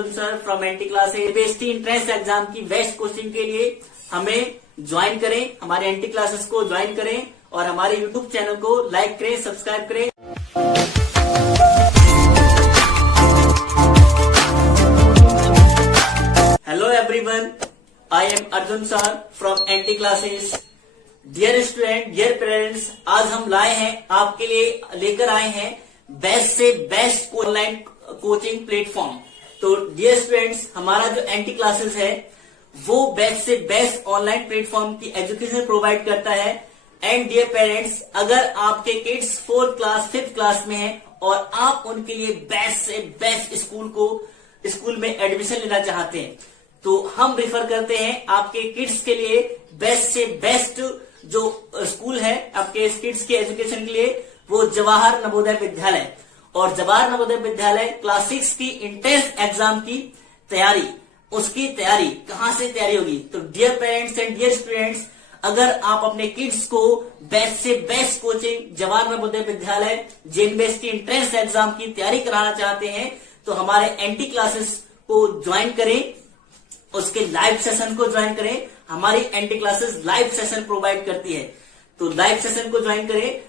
Arjun sir from anti class UPSC entrance exam की best coaching के लिए हमें ज्वाइन करें, हमारे एंटी क्लासेस को ज्वाइन करें और हमारे यूट्यूब चैनल को लाइक करें, सब्सक्राइब करें। Hello everyone, I am Arjun sir from anti classes. Dear student, dear parents, आज हम लाए हैं आपके लिए, लेकर आए हैं बेस्ट से बेस्ट ऑनलाइन कोचिंग प्लेटफॉर्म। तो डियर स्टूडेंट्स, हमारा जो एंटी क्लासेस है वो बेस्ट से बेस्ट ऑनलाइन प्लेटफॉर्म की एजुकेशन प्रोवाइड करता है। एंड डियर पेरेंट्स, अगर आपके kids 4th class 5th class में हैं और आप उनके लिए बेस्ट से बेस्ट स्कूल में एडमिशन लेना चाहते हैं तो हम रिफर करते हैं आपके किड्स के लिए बेस्ट से बेस्ट जो स्कूल है आपके किड्स के एजुकेशन के लिए, वो जवाहर नवोदय विद्यालय। और जवाहर नवोदय विद्यालय क्लास 6 की एंट्रेंस एग्जाम की तैयारी, उसकी तैयारी कहां से तैयारी होगी। तो dear parents and dear students, अगर आप अपने किड्स को बेस्ट से बेस्ट कोचिंग जवाहर नवोदय विद्यालय जेएनबीएस की एंट्रेंस एग्जाम की तैयारी कराना चाहते हैं तो हमारे एंटी क्लासेस को ज्वाइन करें, उसके लाइव सेशन को ज्वाइन करें। हमारी anti classes live session provide करती है, तो लाइव सेशन को ज्वाइन करें।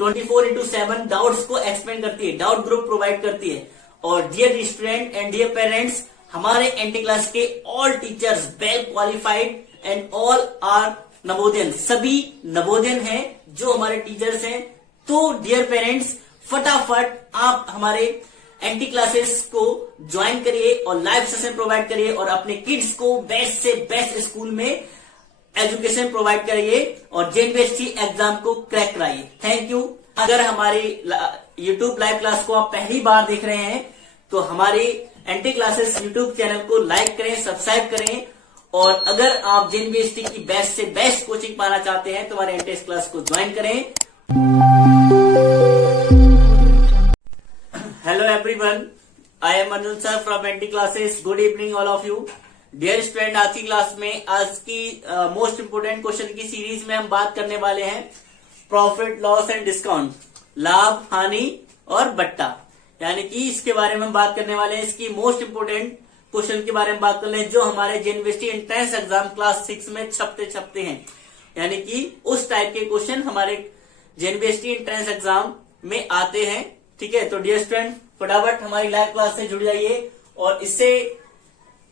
24/7 डाउट्स को एक्सप्लेन करती है, डाउट ग्रुप प्रोवाइड करती है। और dear student and dear parents, हमारे एंटी क्लास के all teachers well qualified and all are नवोदयन, सभी नवोदयन हैं जो हमारे टीचर्स हैं। तो डियर पेरेंट्स, फटाफट आप हमारे एंटी क्लासेस को ज्वाइन करिए और लाइव सेशन प्रोवाइड करिए और अपने किड्स को बेस्ट से बेस्ट स्कूल में एजुकेशन प्रोवाइड करिए और जेएनबीएससी एग्जाम को क्रैक कराइए। Thank you. अगर हमारी यूट्यूब लाइव क्लास को आप पहली बार देख रहे हैं तो हमारी एंटी क्लासेस यूट्यूब चैनल को लाइक करें, सब्सक्राइब करें। और अगर आप जेएनबीएससी की बेस्ट से बेस्ट कोचिंग पाना चाहते हैं तो हमारे एंटी क्लास को ज्वाइन करें। Hello everyone, I am Arjun sir from anti classes. Good evening all of you. Dear student, आज की क्लास में आज की मोस्ट इंपोर्टेंट क्वेश्चन की सीरीज में हम बात करने वाले हैं प्रॉफिट, लॉस एंड डिस्काउंट, लाभ, हानि और बट्टा, यानी कि इसके बारे में हम बात करने वाले हैं। इसकी मोस्ट इंपोर्टेंट क्वेश्चन के बारे में बात कर रहे हैं जो हमारे जेएनबीएससी एंट्रेंस एग्जाम क्लास 6 में छपते हैं, यानी कि उस टाइप के क्वेश्चन हमारे जेएनबीएससी एंट्रेंस एग्जाम में आते हैं। ठीक है, तो डियर स्टूडेंट, फटाफट हमारी लाइव क्लास से जुड़ जाइए और इससे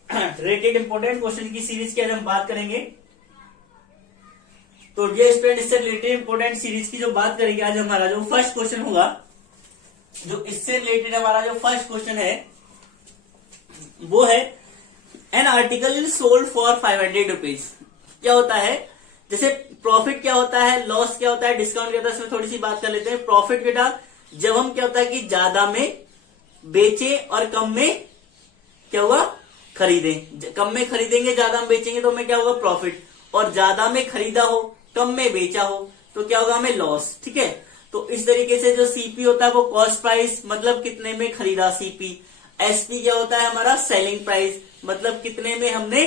रिलेटेड इंपोर्टेंट क्वेश्चन की सीरीज की आज हम बात करेंगे। तो डियर स्टूडेंट, इससे रिलेटेड इंपोर्टेंट सीरीज की जो बात करेंगे आज हमारा जो फर्स्ट क्वेश्चन होगा, जो इससे रिलेटेड हमारा जो फर्स्ट क्वेश्चन है वो है an article is sold for 500 rupees. क्या होता है, जैसे प्रॉफिट क्या होता है, लॉस क्या होता है, डिस्काउंट क्या होता है, इसमें थोड़ी सी बात कर लेते हैं। प्रॉफिट बेटा, जब हम क्या होता है कि ज्यादा में बेचे और कम में क्या होगा, खरीदें। कम में खरीदेंगे, ज्यादा में बेचेंगे तो हमें क्या होगा, प्रॉफिट। और ज्यादा में खरीदा हो, कम में बेचा हो तो क्या होगा, हमें लॉस। ठीक है, तो इस तरीके से जो सीपी होता है वो कॉस्ट प्राइस, मतलब कितने में खरीदा सीपी। एसपी क्या होता है, हमारा सेलिंग प्राइस, मतलब कितने में हमने,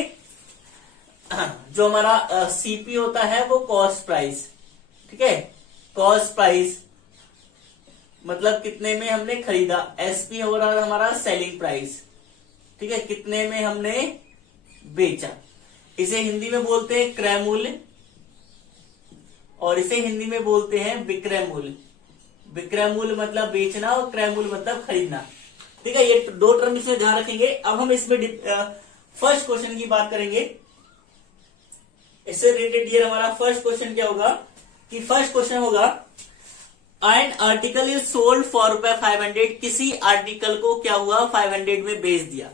जो हमारा सीपी होता है वो कॉस्ट प्राइस। ठीक है, कॉस्ट प्राइस मतलब कितने में हमने खरीदा। एसपी हो रहा है हमारा सेलिंग प्राइस। ठीक है, कितने में हमने बेचा। इसे हिंदी में बोलते हैं क्रय मूल्य और इसे हिंदी में बोलते हैं विक्रय मूल्य। विक्रय मूल्य मतलब बेचना और क्रय मूल्य मतलब खरीदना। ठीक है, ये दो टर्म इसमें ध्यान रखेंगे। अब हम इसमें फर्स्ट क्वेश्चन की बात करेंगे। इससे रिलेटेड ये हमारा फर्स्ट क्वेश्चन क्या होगा कि फर्स्ट क्वेश्चन होगा an article is sold for ₹500। किसी आर्टिकल को क्या हुआ, 500 में बेच दिया।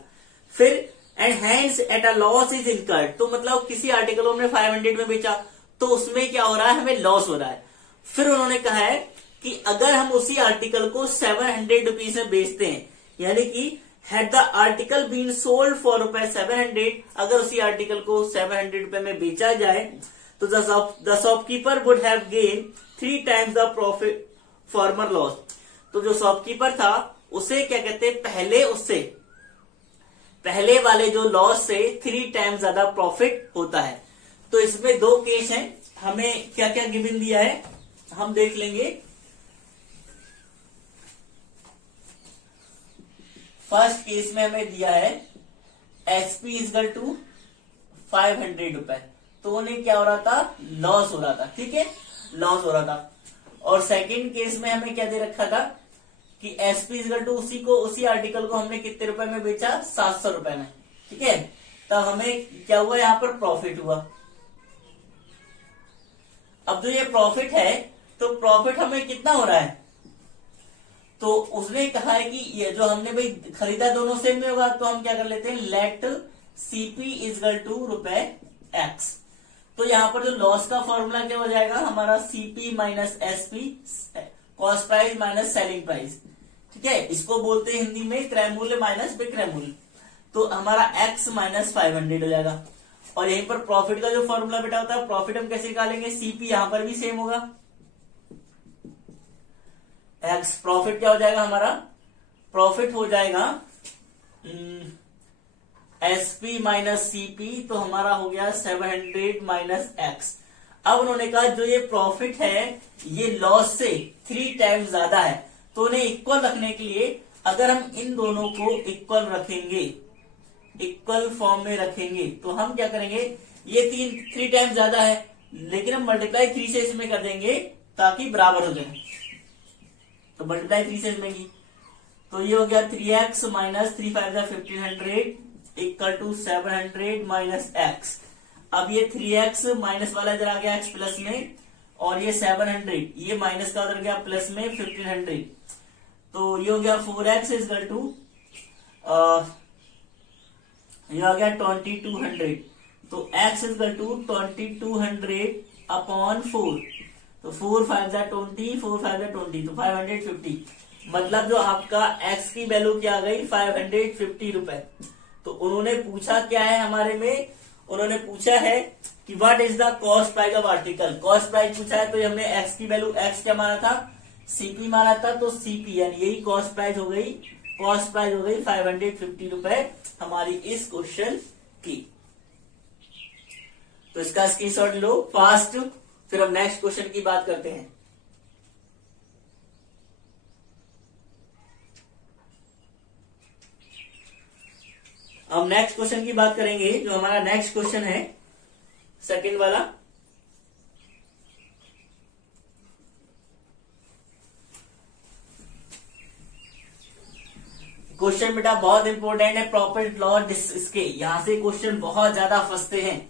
फिर and hands at a loss is incurred, तो मतलब किसी आर्टिकल को हमने 500 में बेचा तो उसमें क्या हो रहा है, हमें लॉस हो रहा है। फिर उन्होंने कहा है कि अगर हम उसी आर्टिकल को 700 रुपीज में बेचते हैं, यानी कि had the article been sold for ₹700, अगर उसी आर्टिकल को 700 रुपए में बेचा जाए तो the shopkeeper would have gain 3 times the profit farmer loss. तो जो शॉपकीपर था उसे क्या कहते हैं, पहले वाले जो लॉस से 3 times ज्यादा प्रॉफिट होता है। तो इसमें दो केस हैं, हमें क्या क्या गिवन दिया है हम देख लेंगे। फर्स्ट केस में हमें दिया है एसपी इजकल टू 500 रुपए, तो उन्हें क्या हो रहा था, लॉस हो रहा था। ठीक है, लॉस हो रहा था। और सेकंड केस में हमें क्या दे रखा था कि एसपी इजकल टू उसी आर्टिकल को हमने कितने रुपए में बेचा, 700 रुपए में। ठीक है, तब हमें क्या हुआ, यहाँ पर प्रॉफिट हुआ। अब जो ये प्रॉफिट है, तो प्रॉफिट हमें कितना हो रहा है, तो उसने कहा है कि ये जो हमने भाई खरीदा दोनों सेम में होगा, तो हम क्या कर लेते हैं, लेट सीपी इजकल टू रुपए एक्स। तो यहां पर जो लॉस का फॉर्मूला क्या हो जाएगा हमारा, CP minus SP, cost price minus selling price. ठीक है, इसको बोलते हैं हिंदी में क्रय मूल्य माइनस विक्रय मूल्य। तो हमारा एक्स माइनस 500 हो जाएगा। और यहीं पर प्रॉफिट का जो फॉर्मूला बेटा होता है, प्रॉफिट हम कैसे निकालेंगे, सीपी यहां पर भी सेम होगा, एक्स प्रॉफिट क्या हो जाएगा हमारा, प्रॉफिट हो जाएगा एसपी माइनस सीपी, तो हमारा हो गया 700 माइनस एक्स। अब उन्होंने कहा जो ये प्रॉफिट है ये लॉस से 3 टाइम्स ज्यादा है, तो उन्हें इक्वल रखने के लिए अगर हम इन दोनों को इक्वल रखेंगे, इक्वल फॉर्म में रखेंगे, तो हम क्या करेंगे, ये 3 टाइम्स ज्यादा है, लेकिन हम मल्टीप्लाई 3 से इसमें कर देंगे ताकि बराबर हो जाए। तो मल्टीप्लाई 3 से इसमें की, तो ये हो गया 3x minus 3 5 1500 equal to 700 minus x. अब ये 3x माइनस वाला इधर आ गया x प्लस में, और ये 700 ये माइनस का उधर गया प्लस में 1500, तो ये हो गया 4x इजकल टू ये आ गया 2200, तो x इजकल टू 2200 अपॉन 4, तो 4 5 20, 4 5 20, तो 550। मतलब जो आपका x की वैल्यू क्या आ गई, 550 रुपए। तो उन्होंने पूछा क्या है हमारे में, उन्होंने पूछा है कि what is the cost price of article. Cost price पूछा है, तो हमने x की वैल्यू x क्या माना था, सीपी माना था, तो सीपी यानी यही कॉस्ट प्राइस हो गई, कॉस्ट प्राइस हो गई 550 रुपए हमारी इस क्वेश्चन की। तो इसका स्क्रीनशॉट लो फास्ट, फिर हम नेक्स्ट क्वेश्चन की बात करते हैं। हम नेक्स्ट क्वेश्चन की बात करेंगे, जो हमारा नेक्स्ट क्वेश्चन है सेकंड वाला। क्वेश्चन बेटा बहुत इंपॉर्टेंट है, प्रॉफिट लॉस इसके यहां से क्वेश्चन बहुत ज्यादा फंसते हैं,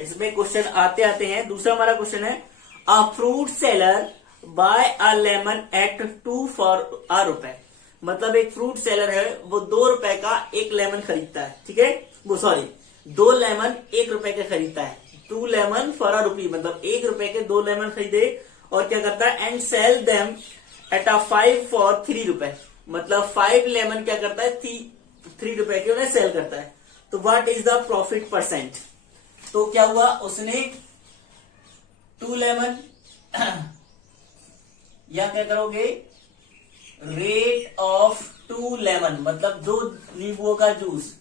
इसमें क्वेश्चन आते आते हैं। दूसरा हमारा क्वेश्चन है, a fruit seller buy a lemon at 2 for a रुपए। मतलब एक फ्रूट सेलर है, वो 2 रुपए का एक लेमन खरीदता है। ठीक है, वो सॉरी 2 लेमन 1 रुपए के खरीदता है, 2 लेमन फॉर अ रुपी, मतलब 1 रुपए के 2 लेमन खरीदे, और क्या करता है, and sell them at a 5 for 3 रुपए। मतलब 5 लेमन क्या करता है, 3 रुपए के उन्हें सेल करता है। तो what is the profit percent. तो क्या हुआ, उसने 2 लेमन या क्या करोगे, रेट ऑफ 2 लेमन, मतलब 2 नींबुओं का जूस,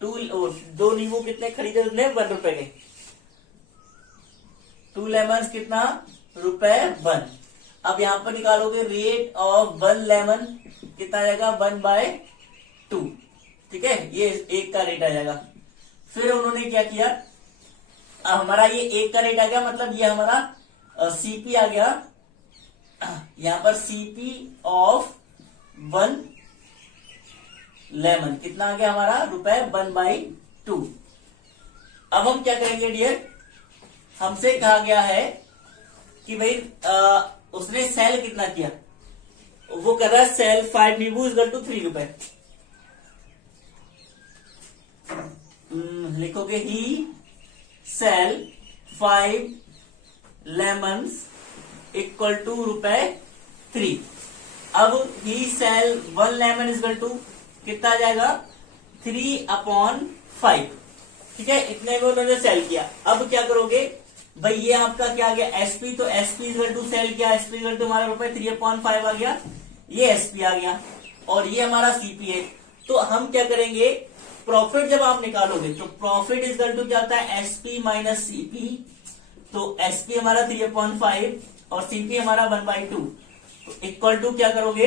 2 नींबू कितने खरीदे उसने, 1 रुपए के, 2 लेमन कितना, रुपए 1। अब यहां पर निकालोगे रेट ऑफ 1 लेमन कितना आ जाएगा, 1/2। ठीक है, ये 1 का रेट आ जाएगा। फिर उन्होंने क्या किया, हमारा ये 1 का रेट आ गया, मतलब ये हमारा सीपी आ गया, यहां पर सीपी ऑफ 1 लेमन कितना आ गया हमारा, रुपए 1/2। अब हम क्या करेंगे डियर, हमसे कहा गया है कि भाई उसने सेल कितना किया, वो कर रहा है सेल 5 नींबू इक्वल टू 3 रुपए। लिखोगे ही सेल 5 लेमन्स इक्वल टू रुपए 3। अब ही सेल 1 लेमन इक्वल टू कितना आ जाएगा, 3/5। ठीक है, इतने में उन्होंने सेल किया। अब क्या करोगे भाई, ये आपका क्या आ गया, एसपी, तो एसपी इक्वल टू सेल किया, एसपी इक्वल टू हमारा रुपए 3/5 आ गया, ये एसपी आ गया, और ये हमारा सीपी है। तो हम क्या करेंगे, प्रॉफिट जब आप निकालोगे तो प्रॉफिट इक्वल टू क्या होता है, एसपी माइनस सीपी। तो एसपी हमारा 3/5 और सीपी हमारा 1/2, तो इक्वल टू क्या करोगे,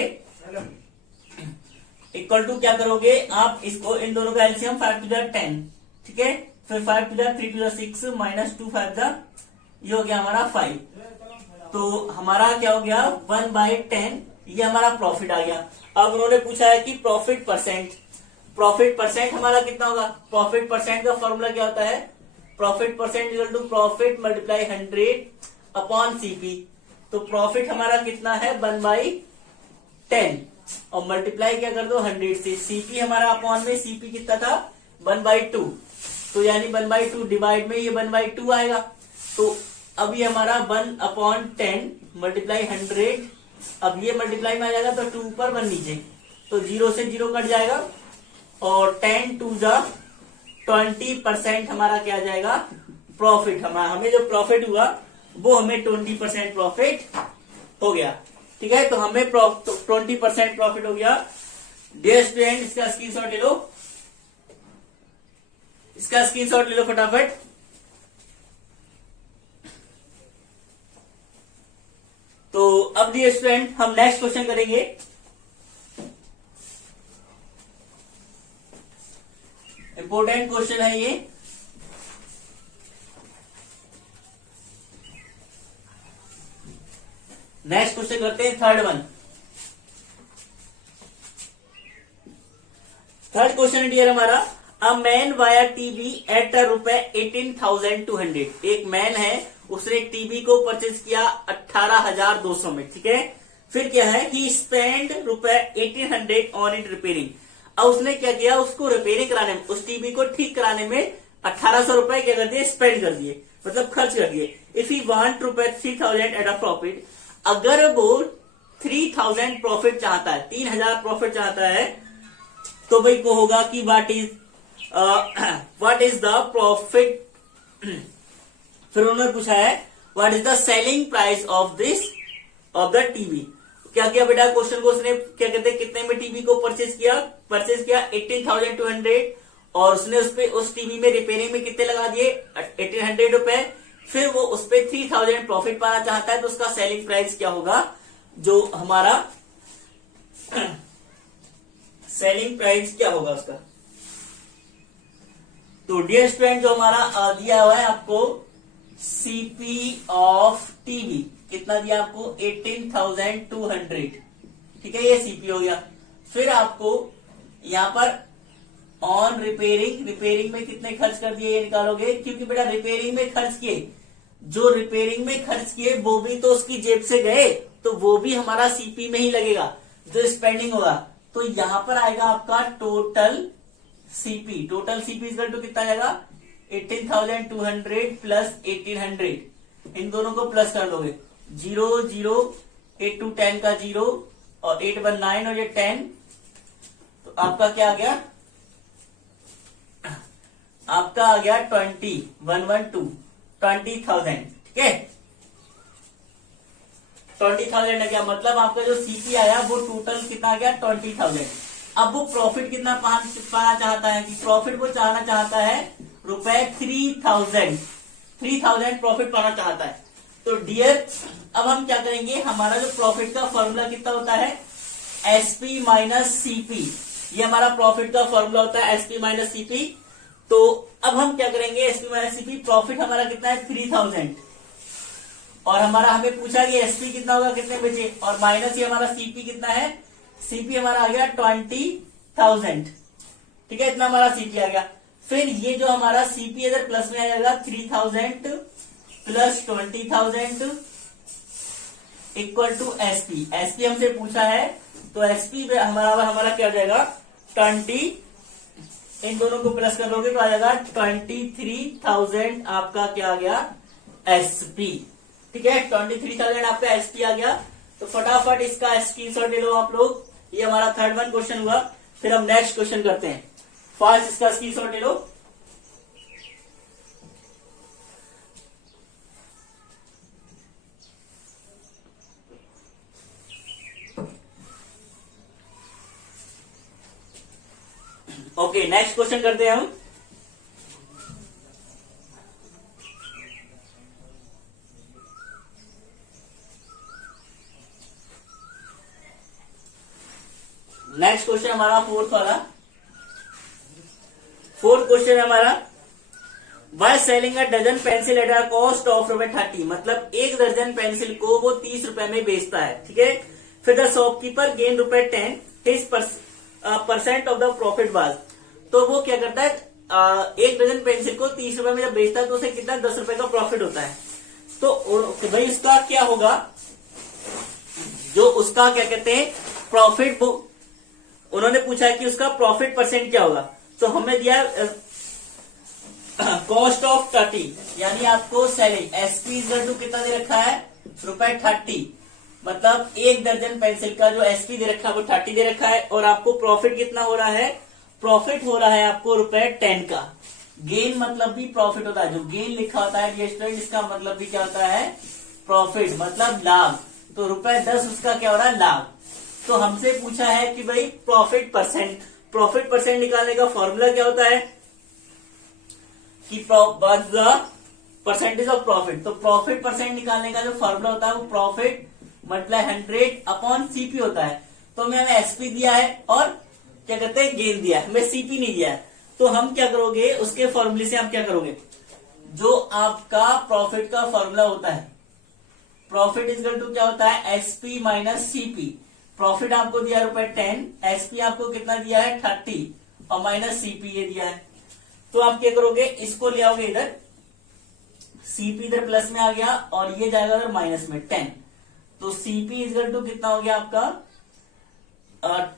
इक्वल टू क्या करोगे आप इसको, इन दोनों का एलसीएम 5 टू 10, ठीक है। फिर 5 टू 3 टू 6 माइनस 2 5 ये हो गया हमारा 5। तो हमारा क्या हो गया 1/10, ये हमारा प्रॉफिट आ गया। अब उन्होंने पूछा है कि प्रॉफिट परसेंट हमारा कितना होगा। प्रॉफिट परसेंट का फॉर्मूला क्या होता है, profit percent equal to profit multiply 100 upon CP. तो प्रॉफिट हमारा कितना है 1/10 और मल्टीप्लाई क्या कर दो 100 से। सीपी हमारा अपॉन में सीपी कितना था 1/2, तो यानी 1/2 डिवाइड में ये 1/2 आएगा। तो अब ये हमारा 1/10 मल्टीप्लाई 100, अब ये मल्टीप्लाई में आ जाएगा तो 2 ऊपर 1 नीचे, तो 0 से 0 कट जाएगा और 10 टू 20% हमारा क्या आ जाएगा प्रॉफिट। हमें जो प्रॉफिट हुआ वो हमें 20% प्रॉफिट हो गया, ठीक है। तो हमें 20% प्रॉफिट हो गया। डियर स्टूडेंट, इसका स्क्रीनशॉट ले लो, इसका स्क्रीनशॉट ले लो फटाफट। तो अब डियर स्टूडेंट हम नेक्स्ट क्वेश्चन करेंगे। इंपॉर्टेंट क्वेश्चन है ये। नेक्स्ट क्वेश्चन करते हैं third one. Third question dear हमारा, a man via TV at ₹18,200। एक मैन है, उसने टीवी को परचेज किया 18,200 में, ठीक है। फिर क्या है, ही स्पेंड ₹1800 ऑन इट रिपेयरिंग। अब उसने क्या किया, उसको रिपेयरिंग कराने में, उस टीवी को ठीक कराने में 1800 रुपए क्या कर दिए, स्पेंड कर दिए, मतलब खर्च कर दिए। If he want ₹3,000 eight a profit, अगर वो 3,000 प्रॉफिट चाहता है, 3,000 प्रॉफिट चाहता है, तो भाई को होगा कि व्हाट इज द प्रॉफिट। फिर उन्होंने पूछा है what is the selling price of the TV. क्या किया बेटा, क्वेश्चन को उसने क्या कहते हैं कितने में टीवी को परचेज किया 18,200 और उसने उस टीवी में रिपेयरिंग में कितने लगा दिए 1,800 रुपए। फिर वो उस पर 3,000 प्रॉफिट पाना चाहता है, तो उसका सेलिंग प्राइस क्या होगा, जो हमारा सेलिंग प्राइस क्या होगा उसका। तो डियर स्टूडेंट, जो हमारा दिया हुआ है आपको सीपी ऑफ टीवी कितना दिया आपको 18,200, ठीक है, ये सीपी हो गया। फिर आपको यहां पर ऑन रिपेयरिंग में कितने खर्च कर दिए ये निकालोगे, क्योंकि बेटा रिपेयरिंग में खर्च किए, जो रिपेयरिंग में खर्च किए वो भी तो उसकी जेब से गए, तो वो भी हमारा सीपी में ही लगेगा जो स्पेंडिंग होगा। तो यहां पर आएगा आपका टोटल सीपी इक्वल टू कितना आएगा 18,200 प्लस 1,800, इन दोनों को प्लस कर दोगे 0 0 8 to 10 का 0 और 8 1 9 और ये 10, तो आपका क्या आ गया, आपका आ गया 20,000, ठीक है। 20,000 आ गया, मतलब आपका जो सीपी आया वो टोटल कितना आ गया 20,000। अब वो प्रॉफिट कितना पाना चाहता है, कि प्रॉफिट वो चाहना चाहता है ₹3,000 प्रॉफिट पाना चाहता है। तो डियर अब हम क्या करेंगे, हमारा जो प्रॉफिट का फॉर्मूला कितना होता है एसपी माइनस सीपी, ये हमारा प्रॉफिट का फॉर्मूला होता है एसपी माइनस सीपी। तो अब हम क्या करेंगे, एसपी माइनस सीपी, प्रॉफिट हमारा कितना है 3,000 और हमें पूछा कि एसपी कितना होगा कितने बचे, और माइनस ये हमारा सीपी कितना है, सीपी हमारा आ गया 20,000, ठीक है, इतना हमारा सीपी आ गया। फिर ये जो हमारा सीपी इधर प्लस में आ जाएगा 3,000 plus 20,000 equal to SP. SP हमसे पूछा है तो एसपी हमारा क्या हो जाएगा 20, इन दोनों को प्लस कर लोगे तो आ जाएगा 23,000 आपका क्या आ गया एसपी, ठीक है, 23,000 आपका एसपी आ गया। तो फटाफट इसका स्क्रीनशॉट ले लो आप लोग, ये हमारा थर्ड वन क्वेश्चन हुआ। फिर हम नेक्स्ट क्वेश्चन करते हैं, फास्ट इसका स्क्रीनशॉट ले लो। ओके, नेक्स्ट क्वेश्चन करते हैं हम। नेक्स्ट क्वेश्चन हमारा फोर्थ क्वेश्चन है हमारा, by selling a dozen pencil at a cost of ₹30, मतलब एक दर्जन पेंसिल को वो 30 रुपए में बेचता है, ठीक है। फिर the shopkeeper gain ₹10, his percent of the profit was, तो वो क्या करता है, एक डजन पेंसिल को 30 रुपए में जब बेचता है तो उसे कितना 10 रुपए का प्रॉफिट होता है। तो भाई उसका क्या होगा, जो उसका क्या कहते हैं प्रॉफिट, उन्होंने पूछा है कि उसका प्रॉफिट परसेंट क्या होगा, तो हमें दिया कॉस्ट ऑफ 30, यानी आपको सेलिंग एसपी टू कितना दे रखा है ₹30, मतलब एक दर्जन पेंसिल का जो एसपी दे रखा है वो 30 दे रखा है, और आपको प्रॉफिट कितना हो रहा है, प्रॉफिट हो रहा है आपको ₹10 का। गेन मतलब भी प्रॉफिट होता है, जो गेन लिखा होता है स्टूडेंट, इसका मतलब भी क्या होता है, प्रॉफिट मतलब लाभ, तो ₹10 उसका क्या हो रहा है, लाभ। तो हमसे पूछा है कि भाई प्रॉफिट परसेंट निकालने का फॉर्मूला क्या होता है कि परसेंटेज ऑफ प्रॉफिट, तो प्रॉफिट परसेंट निकालने का जो फॉर्मूला होता है वो प्रॉफिट मल्टीप्लाई 100/CP होता है। तो हमें एसपी दिया है और क्या कहते हैं गेन दिया है, हमें सीपी नहीं दिया है, तो हम क्या करोगे, उसके फॉर्मूले से हम क्या करोगे, जो आपका प्रॉफिट का फॉर्मूला होता है, प्रॉफिट इक्वल टू क्या होता है, एसपी माइनस सीपी। प्रॉफिट आपको दिया ₹10, एसपी आपको कितना दिया है 30, और माइनस सीपी ये दिया है। तो आप क्या करोगे, इसको ले आओगे इधर, सीपी इधर प्लस में आ गया और ये जाएगा इधर माइनस में 10, तो सीपी इक्वल टू कितना हो गया आपका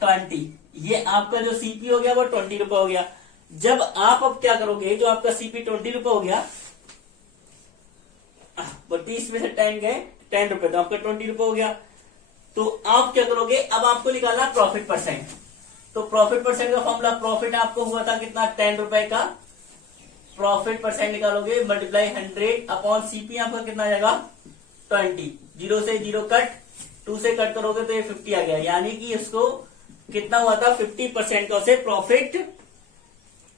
20, ये आपका जो सीपी हो गया वो 20 रुपए हो गया। जब आप अब क्या करोगे, जो आपका सीपी 20 रुपए हो गया, 30 में से 10 गए 10 रुपए, तो आपका 20 रुपए हो गया। तो आप क्या करोगे, अब आपको निकालना प्रॉफिट परसेंट, तो प्रॉफिट परसेंट का फॉर्मूला, प्रॉफिट आपको हुआ था कितना 10 रुपए का, प्रॉफिट परसेंट निकालोगे मल्टीप्लाई 100/CP, आपका कितना आ जाएगा 20, 0 से 0 कट, 2 से कट करोगे तो ये 50 आ गया, यानी कि इसको कितना हुआ था 50% का उसे प्रॉफिट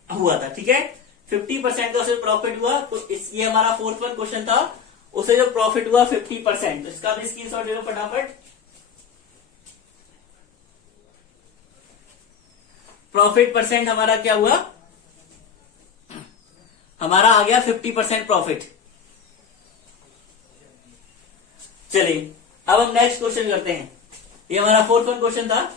हुआ था, ठीक है। 50% का उसे प्रॉफिट हुआ, तो ये हमारा फोर्थ वन क्वेश्चन था, उसे जो प्रॉफिट हुआ 50%, तो इसका भी स्क्रीनशॉट ले लो फटाफट। प्रॉफिट परसेंट हमारा क्या हुआ, हमारा आ गया 50% प्रॉफिट। चलिए अब हम नेक्स्ट क्वेश्चन करते हैं, ये हमारा फोर्थ वन क्वेश्चन था।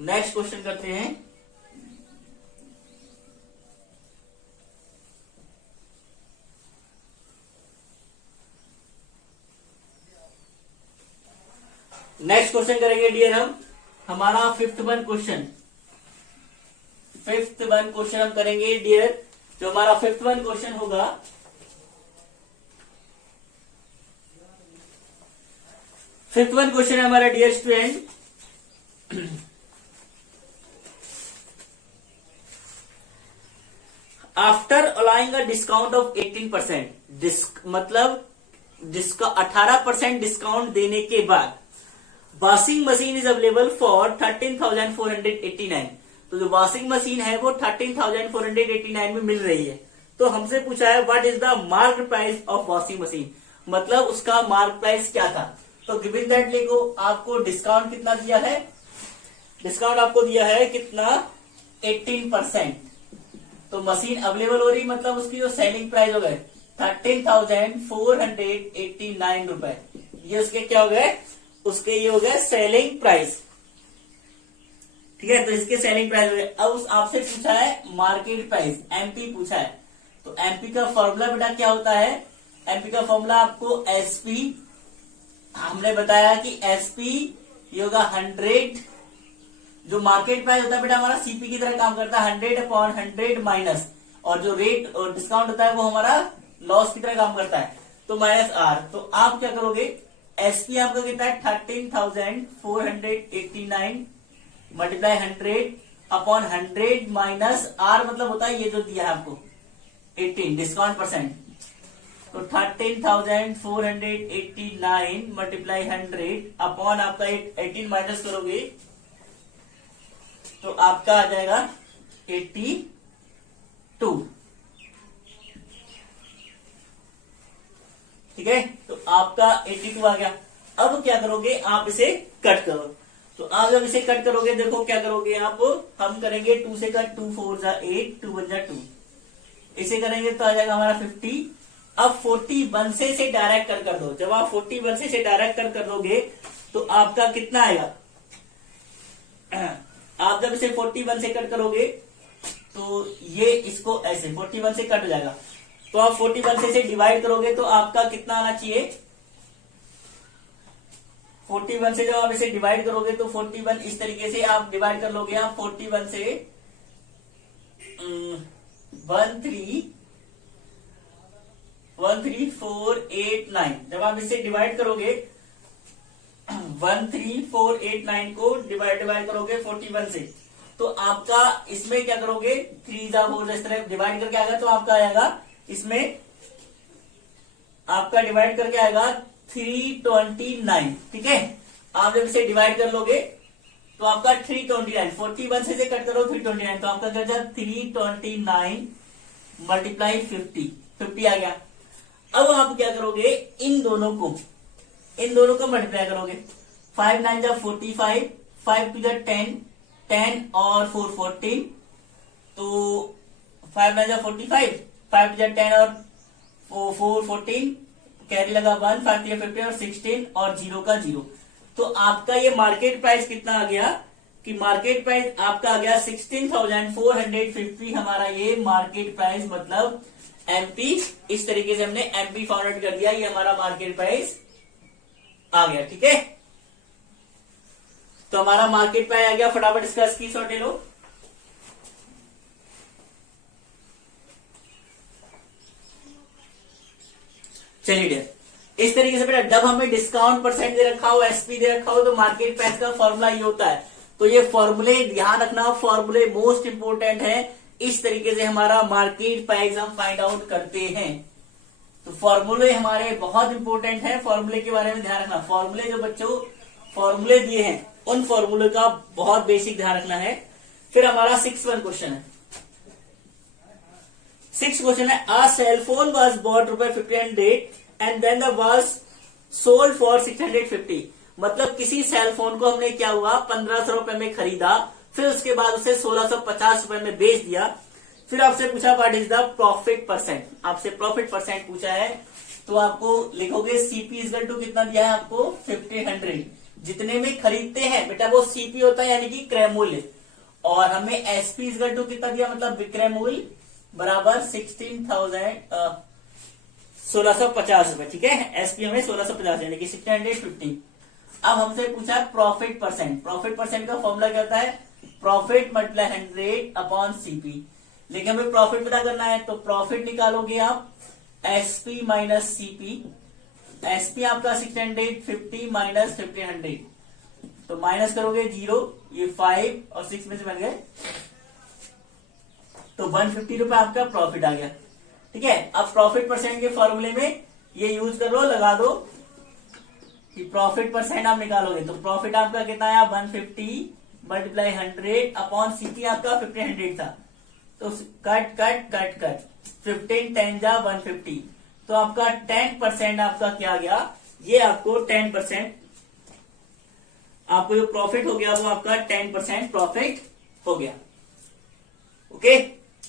नेक्स्ट क्वेश्चन करते हैं, नेक्स्ट क्वेश्चन करेंगे डियर हमारा फिफ्थ वन क्वेश्चन हम करेंगे डियर। जो हमारा फिफ्थ वन क्वेश्चन होगा, फिफ्थ वन क्वेश्चन है हमारा dear student, after allowing a discount of 18%, मतलब 18% डिस्काउंट देने के बाद washing machine is available for 13,489, तो जो वॉशिंग मशीन है वो 13,489 में मिल रही है। तो हमसे पूछा है what is the mark price of washing machine, मतलब उसका मार्क प्राइस क्या था। तो गिवन दैट लिखो, आपको डिस्काउंट कितना दिया है, डिस्काउंट आपको दिया है कितना 18%, तो मशीन अवेलेबल हो रही, मतलब उसकी जो सेलिंग प्राइस हो गए 13,489 रुपए, ये उसके क्या हो गए, उसके ये हो गए सेलिंग प्राइस, ठीक है। तो इसके सेलिंग प्राइस हो गए। अब आपसे पूछा है मार्केट प्राइस, एमपी पूछा है, तो एमपी का फॉर्मूला बेटा क्या होता है, एमपी का फॉर्मूला आपको एसपी, हमने बताया कि एसपी ये होगा 100, जो मार्केट प्राइस होता है बेटा हमारा सीपी की तरह काम करता है, 100/100 माइनस, और जो रेट और डिस्काउंट होता है वो हमारा लॉस की तरह काम करता है, तो माइनस आर। तो आप क्या करोगे, एसपी आपका कितना है 13,489 मल्टीप्लाई 100/100 माइनस आर, मतलब होता है ये जो दिया है आपको 18 डिस्काउंट परसेंट, तो 13,489 मल्टीप्लाई 100 अपॉन आपका 18 माइनस करोगे तो आपका आ जाएगा 80 2। ठीक है, तो आपका 82 आ गया। अब क्या करोगे, आप इसे कट करो। तो आप जब इसे कट करोगे, देखो क्या करोगे आप, हम करेंगे 2 से कट, 2 4 जा 8, 2 1 जा 2। इसे करेंगे तो आ जाएगा हमारा 50। अब 41 से इसे डायरेक्ट कर दो। जब आप 41 से इसे डायरेक्ट कर दोगे तो आपका कितना आएगा, आप जब इसे 41 से कट करोगे तो ये इसको ऐसे 41 से कट हो जाएगा। तो आप 41 से इसे डिवाइड करोगे तो आपका कितना आना चाहिए, 41 से जब आप इसे डिवाइड करोगे तो 41 इस तरीके से आप डिवाइड कर लोगे। आप 41 से 1 3 4 8 9, जब आप इसे डिवाइड करोगे 1 3 4 8 9 को डिवाइड करोगे 41 से, तो आपका इसमें क्या करोगे, 3 जा 4 इस तरह डिवाइड करके आएगा। तो आपका आएगा इसमें, आपका डिवाइड करके आएगा 329। ठीक है, आप जब इसे डिवाइड कर लोगे तो आपका 329, 41 से कट करो 329, तो आपका क्या जाएगा 329 मल्टीप्लाई 50 आ गया। अब आप क्या करोगे, इन दोनों को मल्टीप्लाई करोगे। 5 9 जा 45, 5 2 जा 10, 10 और 4 14, तो 5 9 जा 45, 5 2 जा 10 और 4 14, कैरी लगा 1, 5 3 50 और 16 और 0 का 0। तो आपका ये मार्केट प्राइस कितना आ गया, कि मार्केट प्राइस आपका आ गया 16,450। हमारा ये मार्केट प्राइस मतलब एमपी, इस तरीके से हमने एमपी फाउंड आउट कर दिया, ये हमारा मार्केट प्राइस आ गया। ठीक है, तो हमारा मार्केट प्राइस आ गया। फटाफट इसका स्क्रीनशॉट ले लो। चलिए डियर, इस तरीके से बेटा जब हमें डिस्काउंट परसेंट दे रखा हो, एसपी दे रखा हो, तो मार्केट प्राइस का फॉर्मूला ये होता है। तो ये फॉर्मूले ध्यान रखना, फॉर्मूले मोस्ट इंपोर्टेंट है। इस तरीके से हमारा मार्केट प्राइस हम फाइंड आउट करते हैं। तो फॉर्मूले हमारे बहुत इंपोर्टेंट है, फॉर्मूले के बारे में ध्यान रखना। फॉर्मूले जो बच्चों फॉर्मूले दिए हैं उन फॉर्मूले का बहुत बेसिक ध्यान रखना है। फिर हमारा 6th क्वेश्चन है। 6th क्वेश्चन है, a cell phone was bought ₹1500 and then the was sold for 650। मतलब किसी सेल फोन को हमने क्या हुआ 1500 रुपए में खरीदा, फिर उसके बाद उसे 1650 रुपए में बेच दिया। फिर आपसे पूछा what is the profit percent, आपसे प्रॉफिट परसेंट पूछा है। तो आपको लिखोगे सीपी इक्वल टू कितना दिया है आपको 1500, जितने में खरीदते हैं बेटा वो सीपी होता है यानी कि क्रय मूल्य, और हमें एसपी इक्वल टू कितना दिया मतलब विक्रय मूल्य बराबर 1650 रुपए। ठीक है, एसपी हमें 1650 यानी कि 650। अब हमसे पूछा प्रॉफिट परसेंट। प्रॉफिट परसेंट का फॉर्मूला क्या होता है, प्रॉफिट मल्टीप्लाई 100 अपॉन सीपी। लेकिन हमें प्रॉफिट पता करना है, तो प्रॉफिट निकालोगे आप एसपी माइनस सीपी। एसपी आपका 650 माइनस 1500, तो माइनस करोगे 0, ये 5 और 6 में से बन गए, तो 150 रुपए आपका प्रॉफिट आ गया। ठीक है, अब प्रॉफिट परसेंट के फॉर्मूले में ये यूज करो, लगा दो कि प्रॉफिट परसेंट आप निकालोगे तो प्रॉफिट आपका कितना आया 150 मल्टीप्लाई 100 अपॉन सीपी आपका 1500 था। तो कट कट कट कट 15 10 जा 150, तो आपका 10% आपका क्या गया, ये आपको 10% आपको जो प्रॉफिट हो गया वो आपका 10% प्रॉफिट हो गया। ओके,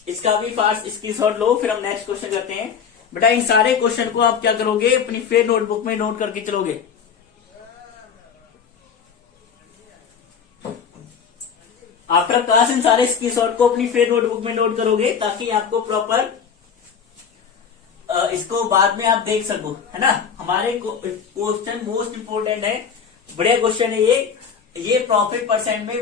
इसका भी फास्ट स्क्रीनशॉट लो, फिर हम नेक्स्ट क्वेश्चन करते हैं। बेटा इन सारे क्वेश्चन को आप क्या करोगे, अपनी फिर नोटबुक में नोट करके चलोगे। आफ्टर क्लास इन सारे स्क्रीनशॉट को अपनी फिर नोटबुक में नोट करोगे, ताकि आपको प्रॉपर इसको बाद में आप देख सको, है ना। हमारे क्वेश्चन मोस्ट इंपोर्टेंट है, बढ़िया क्वेश्चन है ये प्रॉफिट परसेंट में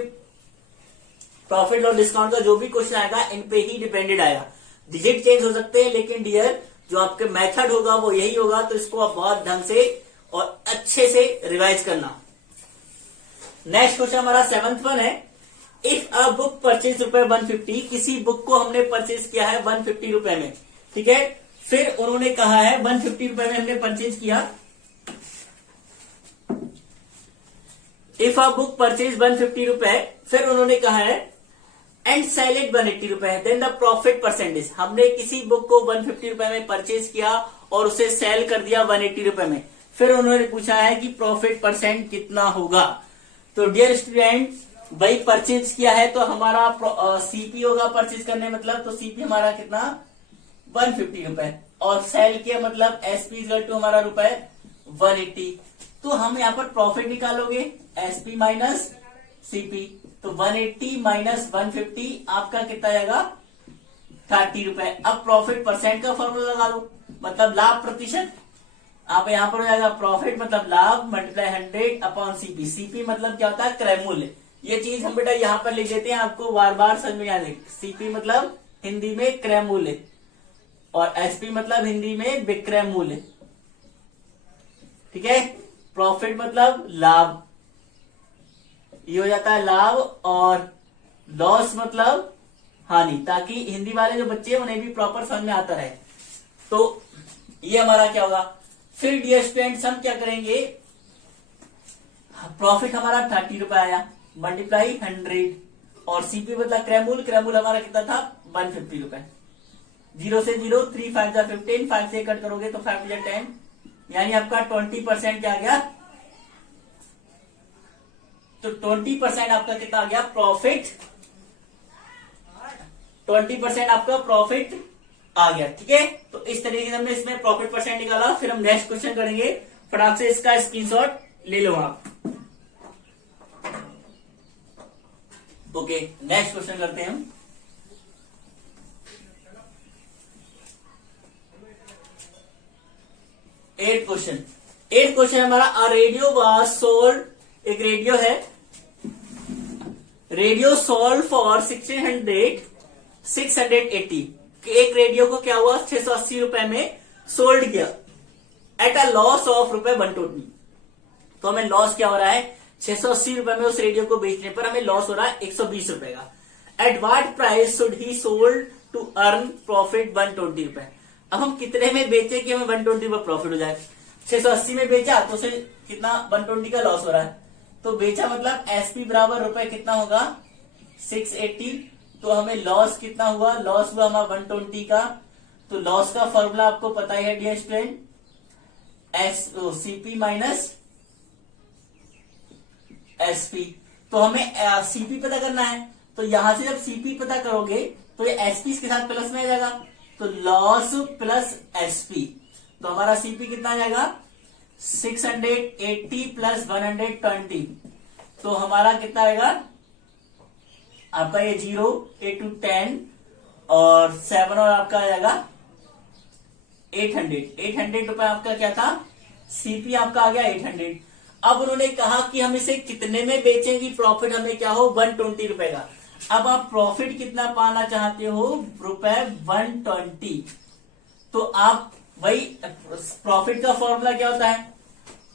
प्रॉफिट और डिस्काउंट का जो भी क्वेश्चन आएगा इन पे ही डिपेंडेड आएगा। डिजिट चेंज हो सकते हैं, लेकिन डियर जो आपके मेथड होगा वो यही होगा। तो इसको आप बहुत ढंग से और अच्छे से रिवाइज करना। नेक्स्ट क्वेश्चन हमारा 7th वन है, इफ अ बुक परचेज ₹150, किसी बुक को हमने परचेज किया है 150 रुपए में। ठीक है, फिर उन्होंने कहा है 150 रुपए में हमने परचेज किया। इफ अ बुक परचेज 150 रुपए, फिर उन्होंने कहा है एंड सेल इट 180 रुपए, देन द प्रॉफिट परसेंटेज। हमने किसी बुक को 150 रुपए में परचेज किया और उसे सेल कर दिया 180 रुपए में, फिर उन्होंने पूछा है कि प्रॉफिट परसेंट कितना होगा। तो डियर स्टूडेंट, भाई परचेज किया है तो हमारा सीपी होगा परचेज करने मतलब, तो सीपी हमारा कितना 150 रुपए, और सेल किया मतलब एसपी इक्वल टू हमारा रुपए 180। तो हम यहाँ पर प्रॉफिट निकालोगे एसपी माइनस सीपी, तो 180 माइनस 150 आपका कितना आएगा 30 रुपए। अब प्रॉफिट परसेंट का फॉर्मूला लगा दो, मतलब लाभ प्रतिशत। आप यहाँ पर हो जाएगा प्रॉफिट मतलब लाभ मल्टीप्लाई 100 अपॉन सीपी। सीपी मतलब क्या होता है क्रय मूल्य। ये चीज हम बेटा यहाँ पर लिख देते हैं, आपको बार बार समझ में आने। सीपी मतलब हिंदी में क्रय मूल्य और एसपी मतलब हिंदी में विक्रय मूल्य, ठीक है। प्रॉफिट मतलब लाभ, ये हो जाता है लाभ, और लॉस मतलब हानि, ताकि हिंदी वाले जो बच्चे हैं उन्हें भी प्रॉपर समझ में आता रहे। तो ये हमारा क्या होगा। फिर डियर स्टूडेंट्स हम क्या करेंगे, प्रॉफिट हमारा 30 रुपए आया मल्टीप्लाई 100, और सीपी मतलब क्रयमूल, क्रयमूल हमारा कितना था 150 रुपए। 0 से 0, 3 5 जा 15, 5 से कट करोगे तो 5 जा 10, यानी आपका 20% क्या आ गया, तो 20% आपका कितना आ गया प्रॉफिट, 20% आपका प्रॉफिट आ गया, ठीक है। तो इस तरीके से हमने इसमें प्रॉफिट परसेंट निकाला। फिर हम नेक्स्ट क्वेश्चन करेंगे, फटाक से इसका स्क्रीनशॉट ले लो आप। ओके, नेक्स्ट क्वेश्चन करते हैं हम। एट क्वेश्चन हमारा, अ रेडियो वाज सोल्ड, एक रेडियो है, रेडियो सोल्ड फॉर 680, एक रेडियो को क्या हुआ 680 रुपए में सोल्ड किया एट अ लॉस ऑफ रुपए 120। तो हमें लॉस क्या हो रहा है, 680 रुपए में उस रेडियो को बेचने पर हमें लॉस हो रहा है 120 रुपए का। At what price should he sold to earn profit 120 रुपए। अब हम कितने में बेचे कि हमें 120 रुपए प्रॉफिट हो जाए। 680 में बेचा तो उसे कितना 120 का लॉस हो रहा है, तो बेचा मतलब एसपी बराबर रुपए कितना होगा 680, तो हमें लॉस कितना हुआ, लॉस हुआ हमारा 120 का। तो लॉस का फॉर्मूला आपको पता ही है dear student, CP minus SP. तो हमें सीपी पता करना है, तो यहां से जब सीपी पता करोगे तो ये एसपी के साथ प्लस में आ जाएगा, तो लॉस प्लस एसपी। तो हमारा सीपी कितना आ जाएगा 680 प्लस 120, तो हमारा कितना आएगा आपका ये 0, 8 to 10 और 7 और आपका आ जाएगा 800 रुपए आपका क्या था, सीपी आपका आ गया 800। अब उन्होंने कहा कि हम इसे कितने में बेचेंगे, प्रॉफिट हमें क्या हो 120 रुपए का। अब आप प्रॉफिट कितना पाना चाहते हो, रुपए 120। तो आप वही प्रॉफिट का फॉर्मूला क्या होता है,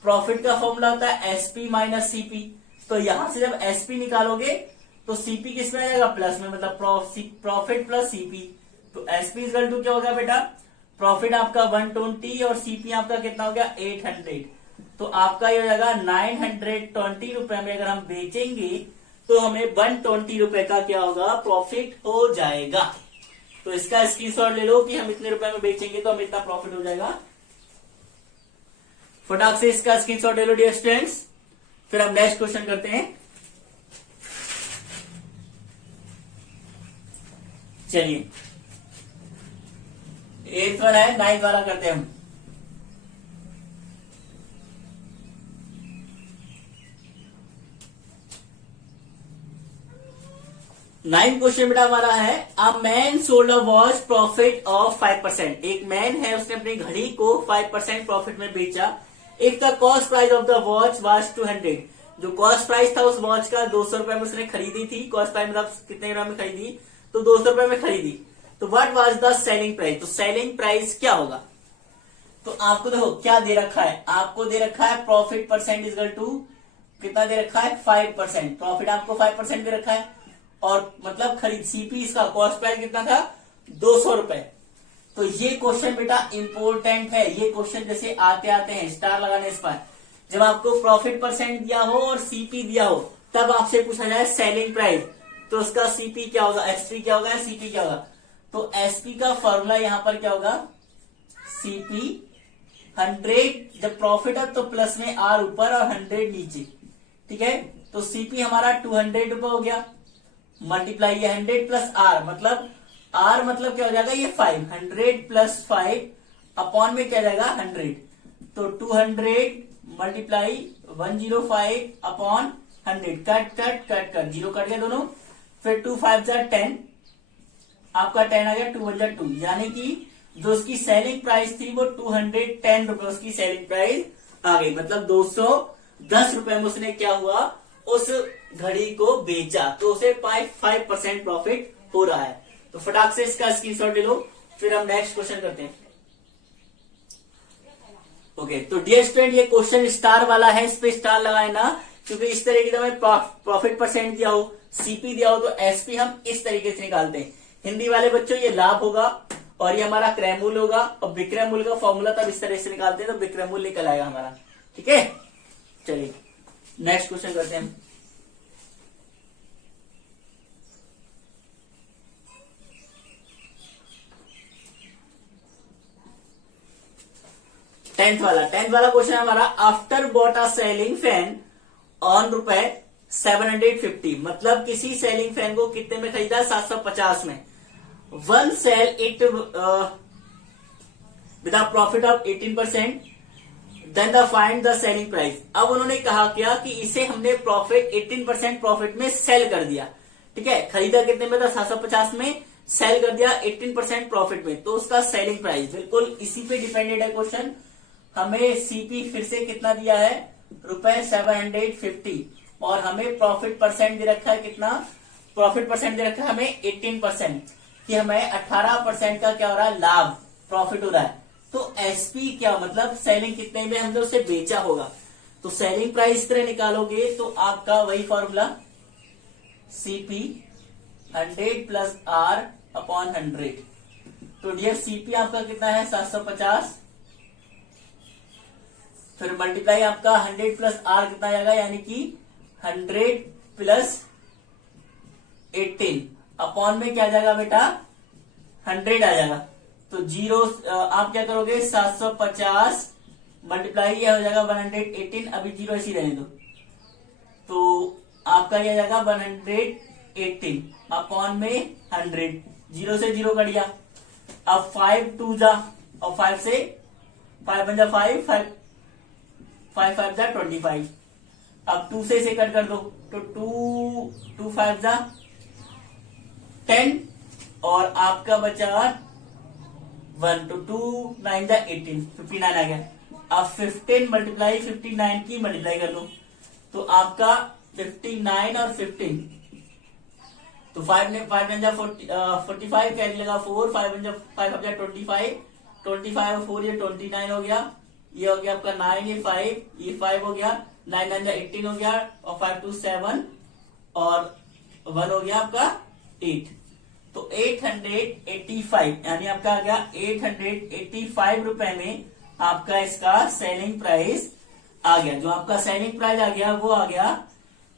प्रॉफिट का फॉर्मूला होता है एसपी माइनस सीपी। तो यहां से जब एसपी निकालोगे तो सीपी किस में आ जाएगा प्लस में, मतलब प्रॉफिट प्लस सीपी। तो एसपी इक्वल टू क्या होगा बेटा, प्रॉफिट आपका 120 और सीपी आपका कितना हो गया 800। तो आपका ये हो जाएगा 920 रुपए में अगर हम बेचेंगे तो हमें 120 रुपए का क्या होगा प्रॉफिट हो जाएगा। तो इसका स्क्रीनशॉट ले लो कि हम इतने रुपए में बेचेंगे तो हमें इतना प्रॉफिट हो जाएगा। फटाक से इसका स्क्रीनशॉट ले लो डियर स्टूडेंट्स। फिर हम नेक्स्ट क्वेश्चन करते हैं। चलिए 8th वाला है, 9th वाला करते हैं हम। नाइन्थ क्वेश्चन बेटा हमारा है, a man sold a watch profit of 5%। एक मैन है, उसने अपनी घड़ी को 5% प्रॉफिट में बेचा। If the cost price of the watch was 200, जो कॉस्ट प्राइस था उस वॉच का 200 रुपए में उसने खरीदी थी। कॉस्ट प्राइस मतलब कितने ग्राम में खरीदी, तो 200 रुपए में खरीदी। तो what was the selling price, तो सेलिंग प्राइस क्या होगा। तो आपको देखो क्या दे रखा है, आपको दे रखा है प्रॉफिट परसेंट इक्वल टू कितना दे रखा है 5%। प्रॉफिट आपको 5% दे रखा है, और मतलब खरीद सीपी इसका कॉस्ट प्राइस कितना था 200 रुपए। तो ये क्वेश्चन बेटा इंपॉर्टेंट है। ये क्वेश्चन जैसे आते हैं स्टार लगाने इस पर, जब आपको प्रॉफिट परसेंट दिया हो और सीपी दिया हो तब आपसे पूछा जाए सेलिंग प्राइस, तो उसका सीपी क्या होगा, एसपी क्या होगा, सीपी क्या होगा। तो एसपी का फॉर्मूला यहां पर क्या होगा, सीपी 100, जब प्रॉफिट है तो प्लस में आर ऊपर और 100 नीचे, ठीक है। तो सीपी हमारा 200 रुपए हो गया, मल्टीप्लाई ये 100 प्लस आर, मतलब आर मतलब क्या हो जाएगा, ये 5, 100 प्लस 5 अपॉन में क्या जाएगा 100, तो 200 multiply 105 upon 100, cut cut cut cut, zero cut गया दोनों, फिर 2 5 जा 10, आपका 10 आ गया, 2 1 जा 2, यानी कि जो उसकी सेलिंग प्राइस थी वो 210 रुपए उसकी सेलिंग प्राइस आ गई, मतलब 210 रुपए में उसने क्या हुआ, उस घड़ी को बेचा, तो उसे 5% प्रॉफिट हो रहा है। तो फटाक से इसका स्क्रीनशॉट ले लो, फिर हम नेक्स्ट क्वेश्चन करते हैं। ओके, तो डियर स्टूडेंट ये क्वेश्चन स्टार वाला है, इस पे स्टार लगाए ना, क्योंकि इस तरीके से हमें प्रॉफिट परसेंट दिया हो, सीपी दिया हो, तो एसपी हम इस तरीके से निकालते हैं। हिंदी वाले बच्चों ये लाभ होगा और ये हमारा क्रय मूल्य होगा, और विक्रय मूल्य का फॉर्मूला तब इस तरह से निकालते हैं तो विक्रय मूल्य निकल आएगा हमारा, ठीक है। चलिए नेक्स्ट क्वेश्चन करते हैं। टेंथ वाला क्वेश्चन है हमारा, after bought a ceiling fan on रुपए 750, मतलब किसी सेलिंग फैन को कितने में खरीदा, 750 में। One sell it with a profit of 18%, then the find the selling price. अब उन्होंने कहा क्या कि इसे हमने प्रॉफिट 18% प्रॉफिट में सेल कर दिया, ठीक है। खरीदा कितने में था, 750 में, सेल कर दिया 18% प्रॉफिट में, तो उसका सेलिंग प्राइस, बिल्कुल इसी पे डिपेंडेड है क्वेश्चन। हमें सीपी फिर से कितना दिया है, रुपए 750, और हमें प्रॉफिट परसेंट दे रखा है, कितना प्रॉफिट परसेंट दे रखा है हमें 18%, कि हमें 18% का क्या हो रहा है, लाभ प्रॉफिट हो रहा है। तो एसपी क्या मतलब सेलिंग कितने में हमने उसे बेचा होगा, तो सेलिंग प्राइस इस तरह निकालोगे तो आपका वही formula, CP 100 plus R upon 100। तो डियर सीपी आपका कितना है, 750, फिर मल्टीप्लाई आपका 100 प्लस आर कितना जाएगा, यानी कि 100 प्लस 18 अपॉन में क्या जाएगा बेटा, 100 आ जाएगा। तो जीरो आप क्या करोगे, 750 मल्टीप्लाई ये हो जाएगा 118, अभी जीरो ऐसी रहने दो, तो आपका ये जाएगा 118 अपॉन में 100, जीरो से जीरो कट गया। अब 5 2 जा, और 5 से 5 बन जा 5 5 5 जा 25, अब 2 से इसे कट कर दो, तो 2 5 जा 10, और आपका बचा 1, तो 2 9 जा 18, 59 आ गया। अब 15 मल्टीप्लाई 59 की मल्टीप्लाई कर लो, तो आपका 59 और 15, तो 5 जा 45, कैरी लगा 4, 5 जा 25, 25 और 4 ये 29 हो गया, ये हो गया आपका 9, ये 5 हो गया, 9 9 जा 18 हो गया, और 5 2 7, और 1 हो गया आपका 8, तो 885, यानी आपका आ गया 885 रुपए में आपका इसका सेलिंग प्राइस आ गया। जो आपका सेलिंग प्राइस आ गया वो आ गया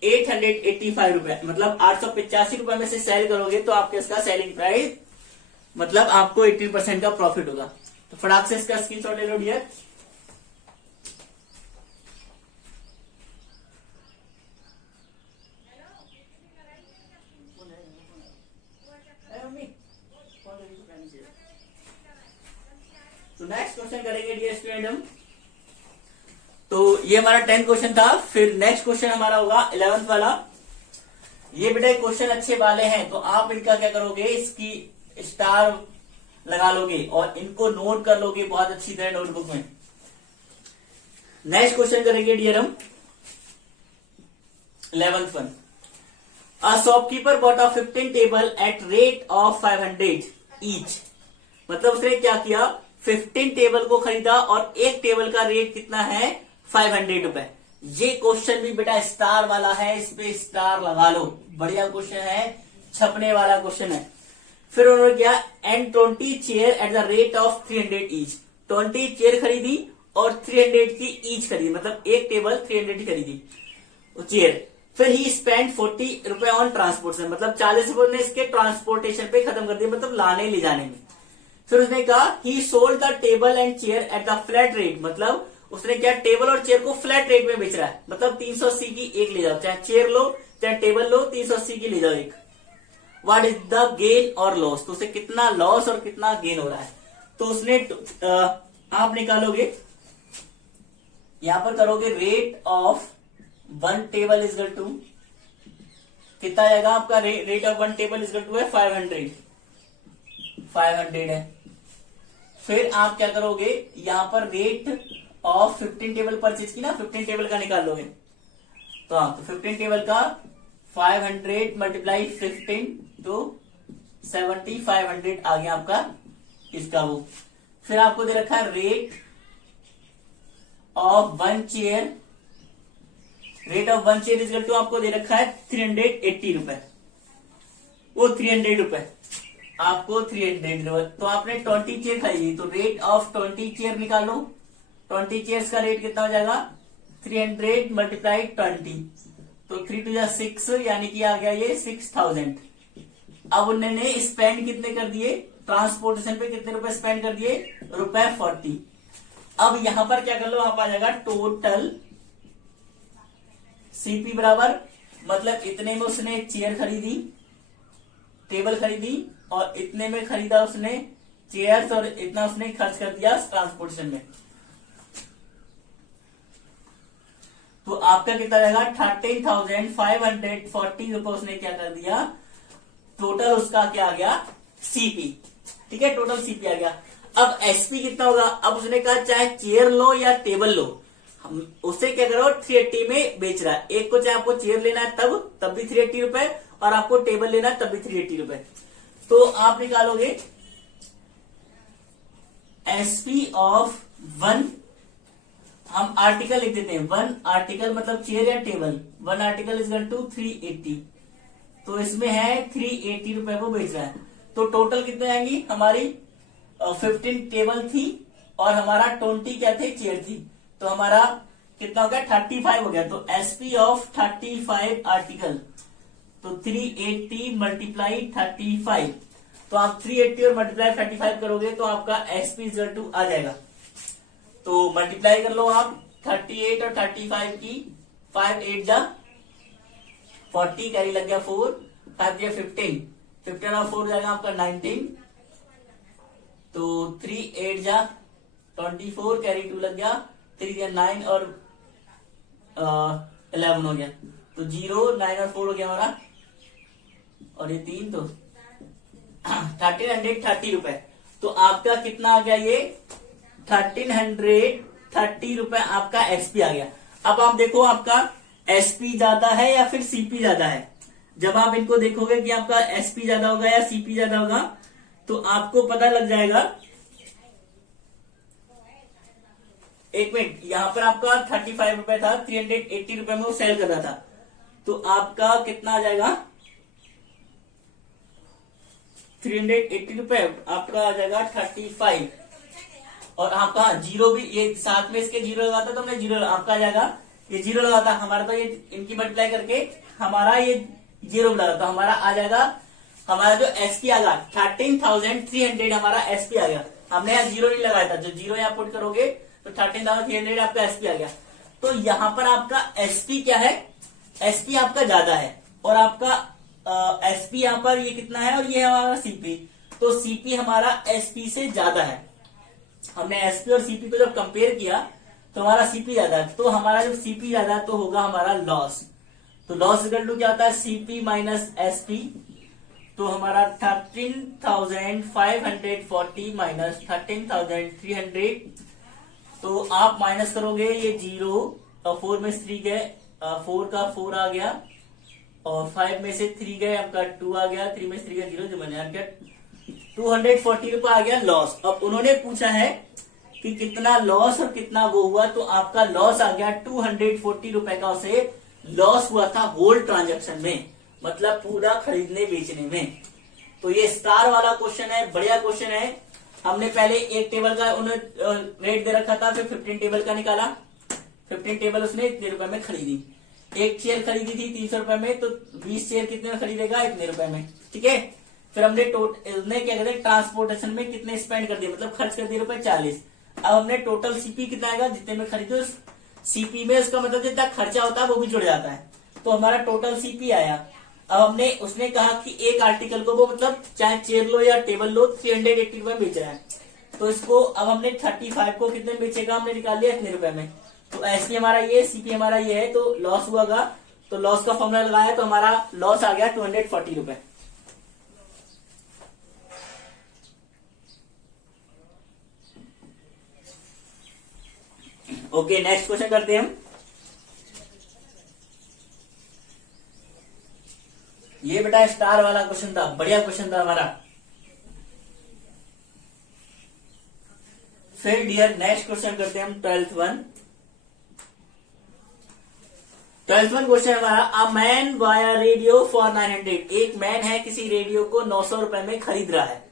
885 रुपए, मतलब 885 रुपए में से सेल करोगे तो आपके इसका सेलिंग प्राइस, मतलब आपको 18% का प्रॉफिट होगा। तो फटाक से इसका स्क्रीनशॉट ले लो डियर। तो नेक्स्ट क्वेश्चन करेंगे डियर स्टूडेंट हम। तो ये हमारा 10th क्वेश्चन था। फिर नेक्स्ट क्वेश्चन हमारा होगा 11th वाला। ये बेटा क्वेश्चन अच्छे वाले हैं, तो आप इनका क्या करोगे, इसकी स्टार लगा लोगे और इनको नोट कर लोगे बहुत अच्छी तरह नोटबुक में। नेक्स्ट क्वेश्चन करेंगे डियर हम 11th one. A shopkeeper bought a 15 table at rate of 500 each, मतलब उसने क्या किया, 15 टेबल को खरीदा और एक टेबल का रेट कितना है, 500 रुपए। ये क्वेश्चन भी बेटा स्टार वाला है, इस पे स्टार लगा लो, बढ़िया क्वेश्चन है, छपने वाला क्वेश्चन है। फिर उन्होंने किया and 20 chair eight the rate of 300 each, 20 chair खरीदी और 300 की ईच खरीदी, मतलब एक टेबल 300 की खरीदी चेयर। फिर ही स्पेंड 40 रुपए ऑन ट्रांसपोर्टेशन, मतलब 40 रुपए ने इसके ट्रांसपोर्टेशन पे खत्म कर दिया, मतलब लाने ले जाने में। फिर उसने कहा ही sold the table and chair at the flat rate, मतलब उसने क्या टेबल और चेयर को फ्लैट रेट में बेच रहा है, मतलब 380 की एक ले जाओ, चाहे चेयर लो चाहे टेबल लो, 380 की ले जाओ एक। व्हाट इज द गेन और लॉस, तो उसे कितना लॉस और कितना गेन हो रहा है। तो उसने आप निकालोगे, यहां पर करोगे rate of one table equal to, कितना आएगा आपका rate of one table equal to है 500 है। फिर आप क्या करोगे, यहां पर रेट ऑफ 15 टेबल परचेज की ना, 15 टेबल का निकाल लोगे। तो हाँ, तो 15 टेबल का 500 मल्टीप्लाई 15 तो 7500 आ गया आपका इसका वो। फिर आपको दे रखा है rate of one chair, rate of one chair equal to आपको दे रखा है 380 रुपए, वो 300 रुपए आपको 300, तो आपने 20 चेयर खरीदी, तो रेट ऑफ 20 चेयर निकालो। 20 चेयर्स का रेट कितना हो जाएगा 300 मल्टीप्लाई 20, तो 3 टू 6, यानी कि आ गया ये 6000। अब उन्होंने स्पेंड कितने कर दिए, ट्रांसपोर्टेशन पे कितने रुपए स्पेंड कर दिए, ₹40। अब यहां पर क्या कर लो, वहां पर आ जाएगा टोटल सीपी बराबर, मतलब इतने में उसने चेयर खरीदी, टेबल खरीदी, और इतने में खरीदा उसने चेयर्स, और इतना उसने खर्च कर दिया ट्रांसपोर्टेशन में। तो आपका कितना रहेगा 13,540 रुपए उसने क्या कर दिया, टोटल उसका क्या आ गया सीपी। ठीक है, टोटल सीपी आ गया। अब एसपी कितना होगा, अब उसने कहा चाहे चेयर लो या टेबल लो, हम उसे क्या करो 380 में बेच रहा है। एक को चाहे आपको चेयर लेना है तब भी 380 रुपए, और आपको टेबल लेना है तब भी 380 रुपए। तो आप निकालोगे एसपी ऑफ वन, हम आर्टिकल लिख देते हैं, वन आर्टिकल मतलब चेयर या table, one article is equal to 380, तो इसमें है 380 रुपए को बेच रहा है। तो टोटल कितने आएंगी हमारी 15 टेबल थी और हमारा 20 क्या थे चेयर थी, तो हमारा कितना हो गया 35 हो गया। तो एसपी ऑफ 35 आर्टिकल, तो 380 मल्टीप्लाई 35, तो आप 380 और मल्टीप्लाई 35 करोगे तो आपका एसपी इक्वल टू आ जाएगा। तो मल्टीप्लाई कर लो आप 38 और 35 की, 5 8 जा 40, कैरी लग गया 4, 5 दिया 15, 15 और 4 जाएगा आपका 19, तो 3 8 जा 24, कैरी 2 लग गया, 3 दिया 9 और 11 हो गया, तो 0 9 और 4 हो गया हमारा, और ये 3, तो 1330 रुपए। तो आपका कितना आ गया ये 1330 रुपए आपका एसपी आ गया। अब आप देखो आपका एसपी ज्यादा है या फिर सीपी ज्यादा है। जब आप इनको देखोगे कि आपका एसपी ज्यादा होगा या सीपी ज्यादा होगा, तो आपको पता लग जाएगा। एक मिनट, यहां पर आपका 35 रुपए था, 380 रुपए में वो सेल कर रहा था, तो आपका कितना आ जाएगा 380 रुपए, आपका आ जाएगा 35, और आपका जीरो भी, ये साथ में इसके जीरो लगाता तो हमने जीरो, आपका आ जाएगा ये जीरो लगाता हमारा, तो ये इनकी मल्टीप्लाई करके हमारा ये जीरो लगा, तो हमारा आ जाएगा, हमारा जो एसपी आ गया 13,300 हमारा एसपी आ गया। हमने यहाँ जीरो नहीं लगाया था, जो जीरो यहाँ पुट करोगे तो 13,300 आपका एसपी आ गया। तो यहाँ पर आपका एसपी क्या है, एसपी आपका ज्यादा है, और आपका एसपी यहाँ पर ये कितना है, और ये हमारा सीपी, तो सीपी हमारा एसपी से ज्यादा है। हमने एसपी और सीपी को जब कंपेयर किया तो हमारा सीपी ज्यादा है, तो हमारा जब सीपी ज्यादा है तो होगा हमारा लॉस। तो लॉस इक्वल टू क्या होता है सीपी माइनस एसपी, तो हमारा 13,540 माइनस 13,300, तो आप माइनस करोगे ये जीरो, और 4 में 3 गए, 4 का 4 आ गया, और 5 में से 3 गए, आपका 2 आ गया, 3 में से 3 का 0, जो मैंने आ गया 240 रुपए आ गया लॉस। अब उन्होंने पूछा है कि कितना लॉस और कितना वो हुआ, तो आपका लॉस आ गया 240 रुपए का उसे लॉस हुआ था होल ट्रांजैक्शन में, मतलब पूरा खरीदने बेचने में। तो ये स्टार वाला क्वेश्चन है, बढ़िया क्वेश्चन है। हमने पहले एक टेबल का उन्हें रेट दे रखा था, फिर 15 टेबल का निकाला, 15 टेबल उसने इतने रुपए में खरीदी। एक चेयर खरीदी थी 300 रुपए में, तो 20 चेयर कितने में खरीदेगा, इतने रुपए में। ठीक है, फिर हमने क्या कहते हैं ट्रांसपोर्टेशन में कितने स्पेंड कर दिए, मतलब खर्च कर दिए ₹40। अब हमने टोटल सीपी कितना आएगा, जितने में खरीदो सीपी में उसका मतलब जितना खर्चा होता है वो भी जुड़ जाता है, तो हमारा टोटल सीपी आया। अब हमने उसने कहा कि एक आर्टिकल को वो मतलब चाहे चेयर लो या टेबल लो 380 रुपए बेच रहा है, तो इसको अब हमने 35 को कितने बेचेगा हमने निकाल लिया इतने रुपए में। तो एसपी हमारा ये, सीपी हमारा ये है, तो लॉस हुआ, तो लॉस का फॉर्मूला लगाया तो हमारा लॉस आ गया 240 रुपए। ओके, नेक्स्ट क्वेश्चन करते हैं हम। ये बेटा स्टार वाला क्वेश्चन था, बढ़िया क्वेश्चन था हमारा। फिर डियर नेक्स्ट क्वेश्चन करते हैं हम 12th वन क्वेश्चन हमारा, a man via radio for 900। एक मैन है किसी रेडियो को 900 रुपए में खरीद रहा है,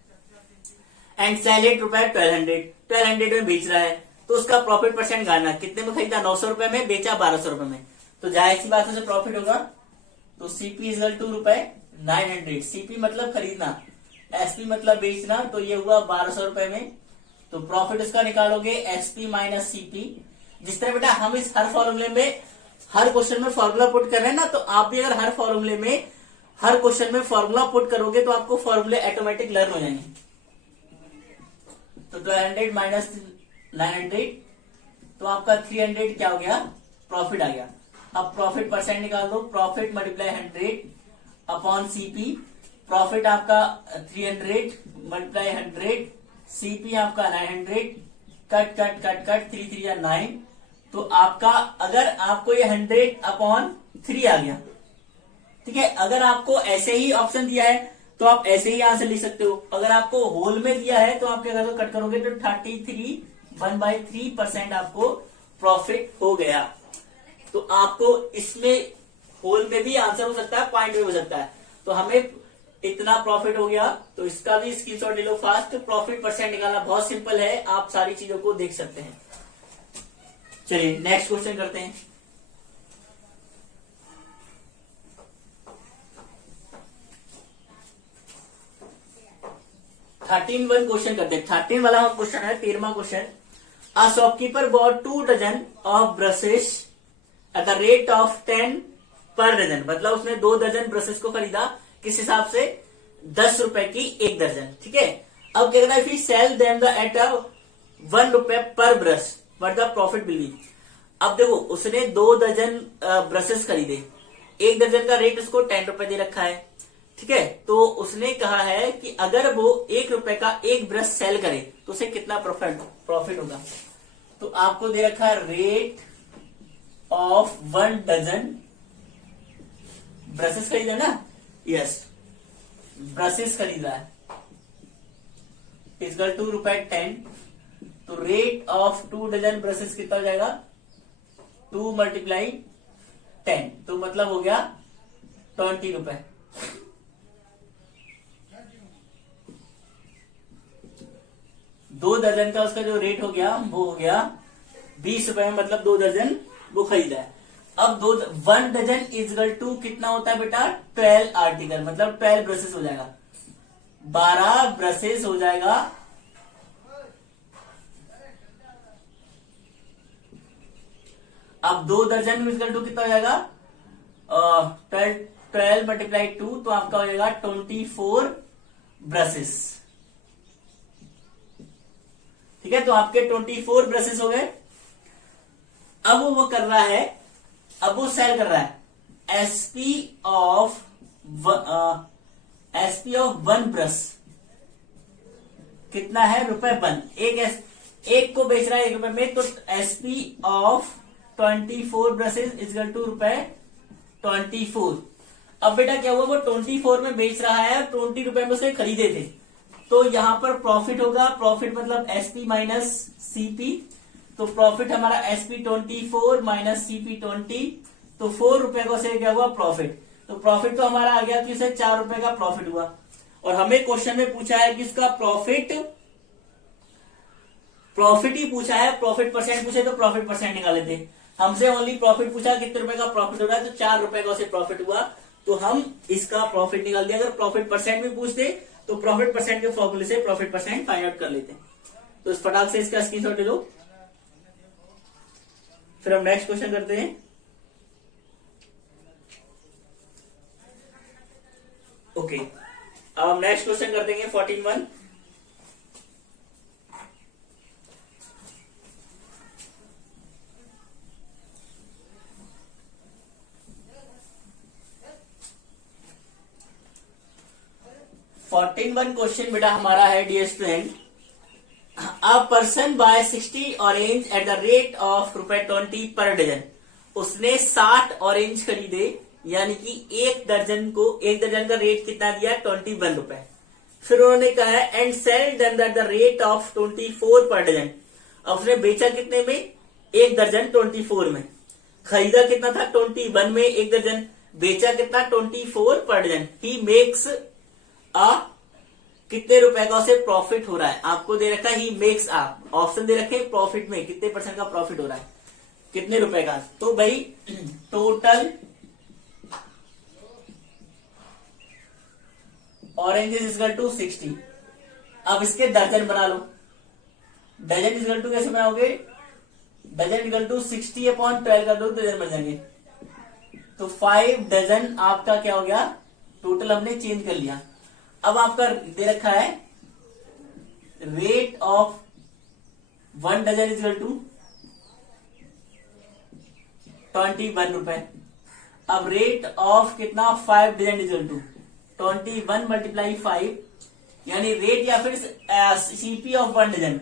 एंड सेल इट रुपए 1200 में बेच रहा है, तो उसका प्रॉफिट परसेंट गाना, कितने में खरीदा 900 रुपए में, बेचा 1200 रुपए में, तो जाहिर सी बात है प्रॉफिट होगा। तो सीपी इजल टू रुपए 900, सीपी मतलब खरीदना, एसपी मतलब बेचना, तो ये हुआ 1200 रुपए में। तो प्रॉफिट उसका निकालोगे एसपी माइनस सीपी। जिस तरह बेटा हम इस हर फॉर्मूले में हर क्वेश्चन में फॉर्मूला पुट कर रहे हैं ना, तो आप भी अगर हर फॉर्मूले में हर क्वेश्चन में फॉर्मूला पुट करोगे तो आपको फॉर्मूले ऑटोमेटिक लर्न हो जाएंगे। तो 1200 माइनस 900, तो आपका 300 क्या हो गया, प्रॉफिट आ गया। अब प्रॉफिट परसेंट निकाल दो, profit multiply 100 upon CP, profit आपका 300 मल्टीप्लाई 100, सीपी आपका 900, कट कट कट कट 3 3 या 9, तो आपका अगर आपको ये 100 अपॉन 3 आ गया। ठीक है, अगर आपको ऐसे ही ऑप्शन दिया है तो आप ऐसे ही आंसर लिख सकते हो, अगर आपको होल में दिया है तो आप क्या करोगे, कट करोगे तो 33 1/3% आपको प्रॉफिट हो गया। तो आपको इसमें होल में भी आंसर हो सकता है, पॉइंट में हो सकता है, तो हमें इतना प्रॉफिट हो गया, तो इसका भी स्क्रीनशॉट ले लो फास्ट। प्रॉफिट परसेंट निकालना बहुत सिंपल है, आप सारी चीजों को देख सकते हैं। चलिए नेक्स्ट क्वेश्चन करते हैं। थर्टीन वन क्वेश्चन करते हैं। 13 वाला क्वेश्चन है, 13वां question. A shopkeeper bought 2 dozen of brushes at the rate of 10 per dozen, मतलब उसने 2 डजन ब्रशेस को खरीदा, किस हिसाब से, 10 रुपए की एक दर्जन। ठीक है, अब क्या कहना है, फिर सेल देम द एट 1 रुपए पर brush but the profit will be. अब देखो उसने 2 दर्जन ब्रशेस खरीदे, एक दर्जन का रेट उसको 10 रुपए दे रखा है। ठीक है, तो उसने कहा है कि अगर वो 1 रुपए का एक ब्रश सेल करे तो उसे कितना प्रॉफिट होगा। तो आपको दे रखा है रेट ऑफ 1 डजन ब्रशेस खरीदा ना, यस ब्रशेस खरीदा है, इजकल टू रुपए 10, तो रेट ऑफ 2 डजन ब्रशेस कितना हो जाएगा, 2 मल्टीप्लाई 10, तो मतलब हो गया 20 रुपए। दो दर्जन का उसका जो रेट हो गया वो हो गया 20 रुपए में, मतलब 2 दर्जन वो खरीदा है। अब 1 डजन इजकल टू कितना होता है बेटा, 12 आर्टिकल, मतलब 12 ब्रशेस हो जाएगा, 12 ब्रशेस हो जाएगा। अब 2 दर्जन इजकल टू कितना हो जाएगा, 12 मल्टीप्लाई 2, तो आपका हो जाएगा 24 ब्रशेस। ठीक है, तो आपके 24 ब्रशेस हो गए। अब वो कर रहा है, अब वो सेल कर रहा है एसपी ऑफ 1 ब्रश कितना है, ₹1। एक को बेच रहा है 1 रुपए में, तो SP of 24 brushes equal to ₹24। अब बेटा क्या हुआ, वो 24 में बेच रहा है, 20 रुपए में उसने खरीदे थे, तो यहां पर प्रॉफिट होगा, प्रॉफिट मतलब एसपी माइनस सीपी, तो प्रॉफिट हमारा एसपी 24 माइनस सीपी 20, तो 4 रुपए को से क्या हुआ प्रॉफिट, तो प्रॉफिट तो हमारा आ गया, तो इसे 4 रुपए का प्रॉफिट हुआ। और हमें क्वेश्चन में पूछा है कि इसका प्रॉफिट ही पूछा है, प्रॉफिट परसेंट पूछे तो प्रॉफिट परसेंट निकाले थे। हमसे ओनली प्रॉफिट पूछा, कितने रुपए का प्रॉफिट हो रहा है, तो 4 रुपए का उसे प्रॉफिट हुआ, तो हम इसका प्रॉफिट निकाल दिया। अगर प्रॉफिट परसेंट में पूछ दे तो प्रॉफिट परसेंट के फॉर्मूले से प्रॉफिट परसेंट फाइंड आउट कर लेते हैं। तो इस फटाक से इसका स्क्रीनशॉट ले लो, फिर हम नेक्स्ट क्वेश्चन करते हैं। ओके, अब हम नेक्स्ट क्वेश्चन कर देंगे 14(1). क्वेश्चन बेटा हमारा है, dear student, a person buy 60 orange at the rate of ₹20 per dozen. उसने 60 ऑरेंज खरीदे, यानी कि एक दर्जन का रेट कितना दिया, 21 रुपए। फिर उन्होंने कहा है and sell them at the rate of 24 per dozen. अब उसने बेचा कितने में, एक दर्जन 24 में। खरीदा कितना था, 21 में एक दर्जन, बेचा कितना, 24 पर डजन। ही मेक्स कितने रुपए का उसे प्रॉफिट हो रहा है, आपको दे रखा है ही मेक्स ऑप्शन दे रखे प्रॉफिट में कितने % का प्रॉफिट हो रहा है, कितने रुपए का। तो भाई total orange is equal to 60। अब इसके दर्जन बना लो, डजन इज इक्वल टू कैसे बनाओगे, डजन इक्वल टू 60/12 कर दो, डजन बन जाएंगे। तो 5 डजन आपका क्या हो गया, टोटल हमने चेंज कर लिया। अब आपका दे रखा है rate of 1 dozen is equal to 21 रुपए। अब रेट ऑफ कितना, 5 डजन इज इक्वल टू 21 × 5, यानी रेट या फिर सीपी ऑफ 1 डजन,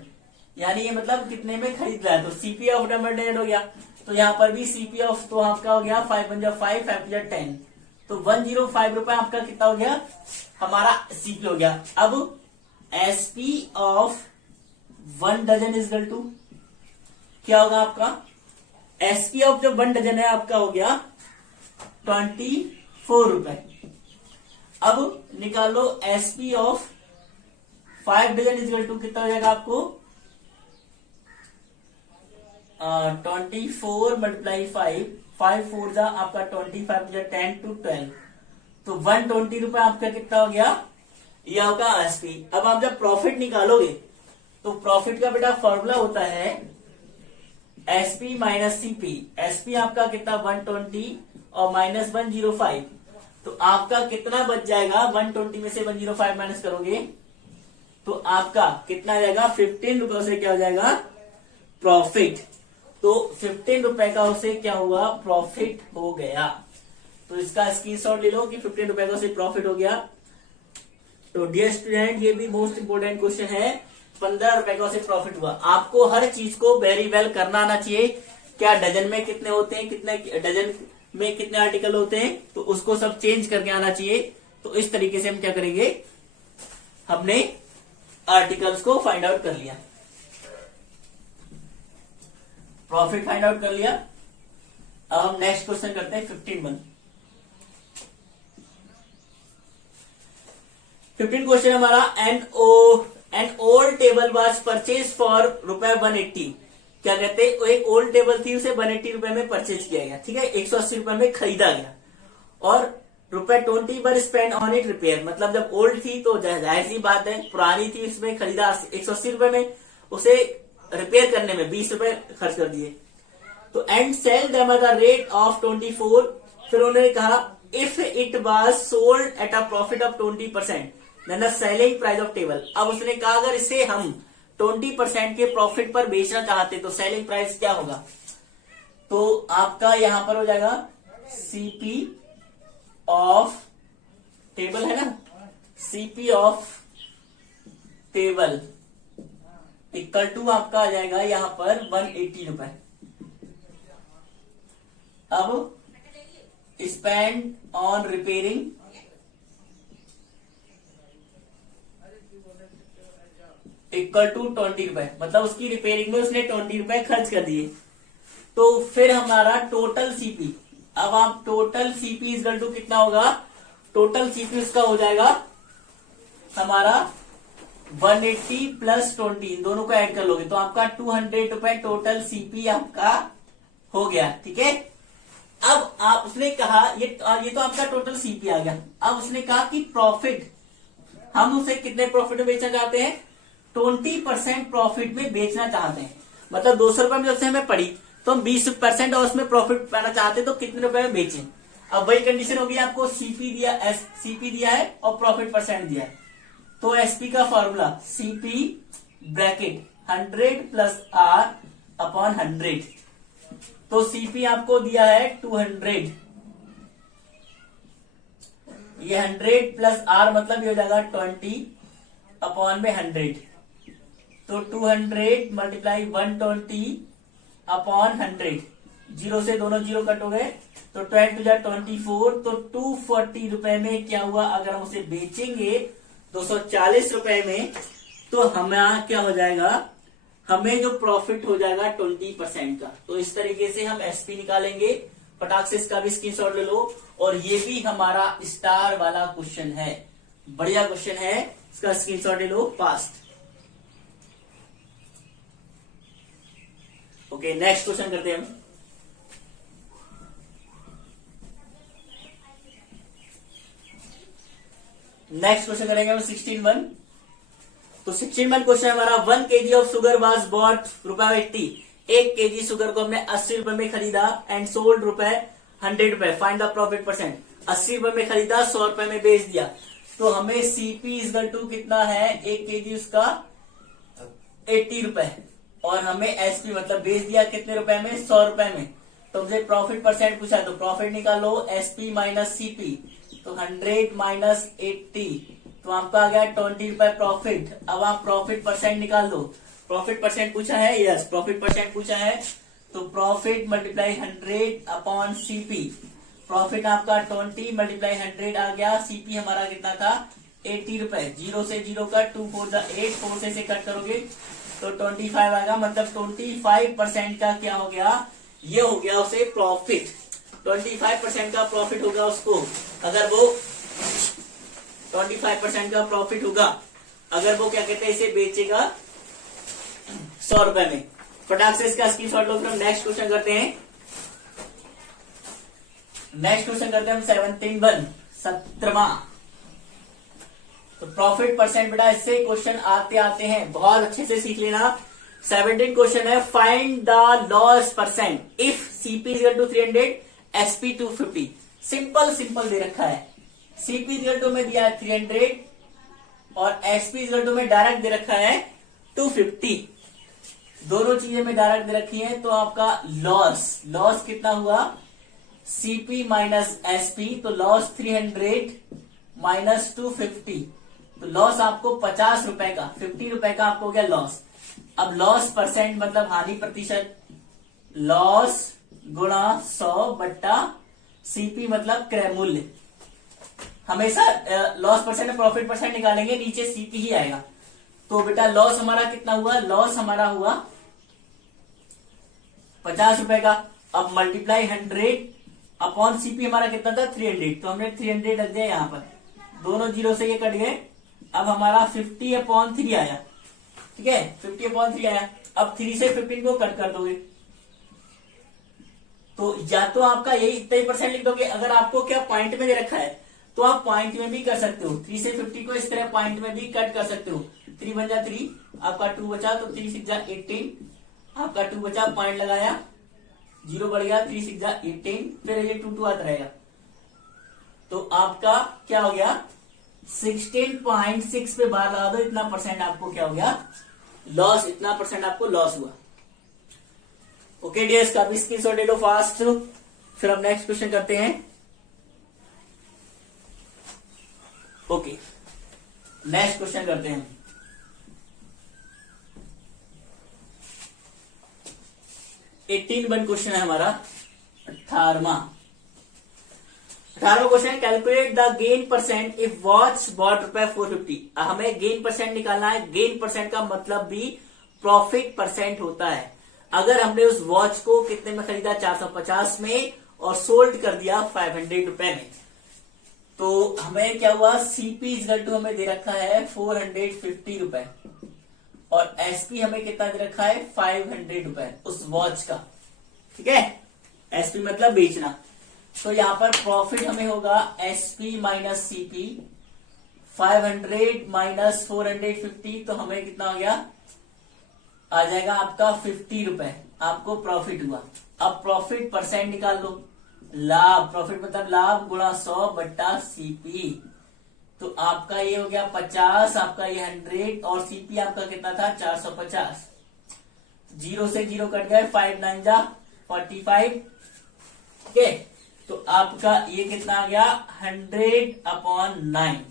यानी ये मतलब कितने में खरीद रहा है, तो सीपी ऑफ 1 डजन हो गया। तो यहां पर भी सीपी ऑफ तो आपका हो गया 5 × 5, 5 × 10, तो 105 रुपए आपका कितना हो गया, हमारा सीपी हो गया। अब SP of 1 dozen is equal to क्या होगा आपका, एसपी ऑफ जो 1 डजन है आपका हो गया 24 रुपए। अब निकालो SP of 5 dozen is equal to कितना हो जाएगा आपको, 24 × 5, 5 4 जा आपका 25 या 10 to 12, तो 120 रुपए आपका कितना हो गया, यह होगा एसपी। अब आप जब प्रॉफिट निकालोगे तो प्रॉफिट का बेटा फॉर्मूला होता है एसपी माइनस सीपी। एसपी आपका कितना 120 और माइनस 105, तो आपका कितना बच जाएगा, 120 में से 105 माइनस करोगे तो आपका कितना आ जाएगा, 15 रुपए से क्या हो जाएगा, प्रॉफिट। तो 15 रुपए का उसे क्या हुआ, प्रॉफिट हो गया। तो इसका स्क्रीनशॉट ले लो कि 15 रुपए का उसे प्रॉफिट हो गया। तो डियर स्टूडेंट, ये भी मोस्ट इंपोर्टेंट क्वेश्चन है, 15 रुपए का उसे प्रॉफिट हुआ। आपको हर चीज को वेरी वेल करना आना चाहिए, क्या डजन में कितने होते हैं, कितने डजन में कितने आर्टिकल होते हैं, तो उसको सब चेंज करके आना चाहिए। तो इस तरीके से हम क्या करेंगे, हमने आर्टिकल्स को फाइंड आउट कर लिया, प्रॉफिट फाइंड आउट कर लिया। अब हम नेक्स्ट क्वेश्चन करते हैं 15(1). 15 क्वेश्चन हमारा, an old table was purchase for ₹180। क्या कहते हैं, एक ओल्ड टेबल थी, उसे 180 रुपए में परचेज किया गया, ठीक है, 180 रुपए में खरीदा गया, और ₹20 पर स्पेंड ऑन इट रिपेयर। मतलब जब ओल्ड थी तो जाहिर सी बात है, पुरानी थी, इसमें खरीदा 180 रुपए में, उसे रिपेयर करने में 20 रुपए खर्च कर दिए। तो and sell them at the rate of 24। फिर उन्होंने कहा if it was sold at a profit of 20% then the selling price of table. अब उसने कहा अगर इसे हम 20% के प्रॉफिट पर बेचना चाहते तो सेलिंग प्राइस क्या होगा, तो आपका यहां पर हो जाएगा सीपी ऑफ टेबल, है ना, CP of table equal to आपका आ जाएगा यहां पर 180 रुपए। अब spend on repairing equal to 20 रुपए, मतलब उसकी रिपेयरिंग में उसने 20 रुपए खर्च कर दिए। तो फिर हमारा टोटल सीपी, अब आप टोटल सीपी इक्वल टू कितना होगा, टोटल सीपी उसका हो जाएगा हमारा 180 प्लस 20, इन दोनों को ऐड कर लोगे तो आपका 200 रुपए टोटल सीपी आपका हो गया। ठीक है, अब आप उसने कहा ये तो आपका टोटल सीपी आ गया। अब उसने कहा कि प्रॉफिट, हम उसे कितने प्रॉफिट में बेचना चाहते हैं, 20% प्रॉफिट में बेचना चाहते हैं। मतलब 200 रुपए में जब से हमें पड़ी तो हम 20% और उसमें प्रॉफिट पाना चाहते हैं, तो कितने रुपए में बेचें। अब वही कंडीशन होगी, आपको सीपी दिया है और प्रॉफिट परसेंट दिया है। तो एसपी का formula CP bracket 100 plus R upon 100। तो सीपी आपको दिया है 200, ये 100 प्लस आर मतलब ये हो जाएगा 20 अपॉन में 100। तो 200 मल्टीप्लाई 120 अपॉन 100, जीरो से दोनों जीरो कट हो गए, तो 12 जा 24, तो 240 रुपए में क्या हुआ, अगर हम उसे बेचेंगे 240 रुपए में, तो हमें क्या हो जाएगा, हमें जो प्रॉफिट हो जाएगा 20% का। तो इस तरीके से हम एसपी निकालेंगे। फटाक से इसका भी स्क्रीनशॉट ले लो। और ये भी हमारा स्टार वाला क्वेश्चन है, बढ़िया क्वेश्चन है, इसका स्क्रीनशॉट ले लो फास्ट। ओके, नेक्स्ट क्वेश्चन करते हैं हम। नेक्स्ट क्वेश्चन करेंगे हम 16(1). तो 16(1) क्वेश्चन हमारा 1 kg of sugar was bought ₹80। 1 kg sugar को हमने 80 रुपए में खरीदा and sold ₹100। Find the profit percent. 80 रुपए में खरीदा, 100 रुपए में बेच दिया। तो हमें सीपी इक्वल टू कितना है, 1 kg उसका 80 रुपए, और हमें एसपी मतलब बेच दिया कितने रुपए में, 100 रुपए में। तो हमसे प्रॉफिट परसेंट पूछा, तो प्रॉफिट निकालो, एसपी माइनस सीपी, तो 100 माइनस 80, तो आपका आ गया 20 रुपए प्रॉफिट। अब आप प्रॉफिट परसेंट निकाल दो। प्रॉफिट परसेंट पूछा है, यस प्रॉफिट परसेंट पूछा है, तो profit multiply 100 upon CP. Profit आपका 20 मल्टीप्लाई 100 आ गया, सीपी हमारा कितना था, 80 रुपए। जीरो से जीरो कट, 2 4 8, 4 से कट करोगे तो 25 आएगा। मतलब 25% का क्या हो गया, ये हो गया उसे प्रॉफिट। 25% का प्रॉफिट होगा उसको, अगर वो 25% का प्रॉफिट होगा, अगर वो क्या कहते हैं इसे बेचेगा 100 रुपए में। फटाक से इसका स्क्रीनशॉट लो। फिर हम नेक्स्ट क्वेश्चन करते हैं। नेक्स्ट क्वेश्चन करते हैं हम 17(1), 17वां। तो प्रॉफिट परसेंट बेटा इससे क्वेश्चन आते आते हैं, बहुत अच्छे से सीख लेना। 17 क्वेश्चन है, find the loss percent if CP equal to 300, SP 250। Simple simple दे रखा है। सीपी इक्वल टू में दिया है 300 और एसपी इक्वल टू में डायरेक्ट दे रखा है 250। दोनों चीजें में डायरेक्ट दे रखी है। तो आपका लॉस कितना हुआ, सीपी माइनस एसपी, तो लॉस 300 माइनस 250, तो लॉस आपको 50 रुपए का, 50 रुपए का आपको हो गया लॉस। अब लॉस परसेंट मतलब हानि प्रतिशत, लॉस गुणा 100 बट्टा सीपी मतलब क्रय मूल्य। हमेशा लॉस परसेंट प्रॉफिट परसेंट निकालेंगे, नीचे सीपी ही आएगा। तो बेटा लॉस हमारा कितना हुआ, लॉस हमारा हुआ 50 रुपए का। अब मल्टीप्लाई 100 अपॉन सीपी हमारा कितना था 300, तो हमने 300 रख दिया यहाँ पर, दोनों जीरो से ये कट गए। अब हमारा 50/3 आया, ठीक है 50/3 आया। अब 3 से 15 को कट कर दोगे, तो या तो आपका यही इतना ही परसेंट लिख दोगे। अगर आपको क्या पॉइंट में दे रखा है तो आप पॉइंट में भी कर सकते हो, 3 से 50 को इस तरह पॉइंट में भी कट कर सकते हो। 3 बन जा 3, आपका 2 बचा, तो 3 6 जा 18, आपका 2 बचा, पॉइंट लगाया, 0 बढ़ गया, 3 6 जा 18, फिर ये 2 आता रहेगा। तो आपका क्या हो गया 16.6 पे बार लगा दो, इतना परसेंट आपको क्या हो गया लॉस, इतना परसेंट आपको लॉस हुआ। ओके डियर्स, का भी स्क्रीनशॉट ले लो फास्ट। फिर हम नेक्स्ट क्वेश्चन करते हैं। ओके नेक्स्ट क्वेश्चन करते हैं। (18) क्वेश्चन है हमारा 18वां question, calculate the gain percent if watch bought ₹450। हमें गेन परसेंट निकालना है। गेन परसेंट का मतलब भी प्रॉफिट परसेंट होता है। अगर हमने उस वॉच को कितने में खरीदा 450 में और सोल्ड कर दिया 500 रुपए में, तो हमें क्या हुआ, सीपी इक्वल टू हमें दे रखा है 450 रुपए और एसपी हमें कितना दे रखा है 500 रुपए उस वॉच का। ठीक है, एसपी मतलब बेचना। तो यहाँ पर प्रॉफिट हमें होगा एसपी माइनस सीपी, 500 माइनस 450, तो हमें कितना हो गया, आ जाएगा आपका 50 रुपए आपको प्रॉफिट हुआ। अब प्रॉफिट परसेंट निकाल लो, लाभ, प्रॉफिट मतलब लाभ गुणा 100 बट्टा सीपी। तो आपका ये हो गया 50, आपका ये 100 और सीपी आपका कितना था 450। जीरो से जीरो कट गए, 5 9 जा 45। ठीक है, तो आपका ये कितना आ गया 100/9।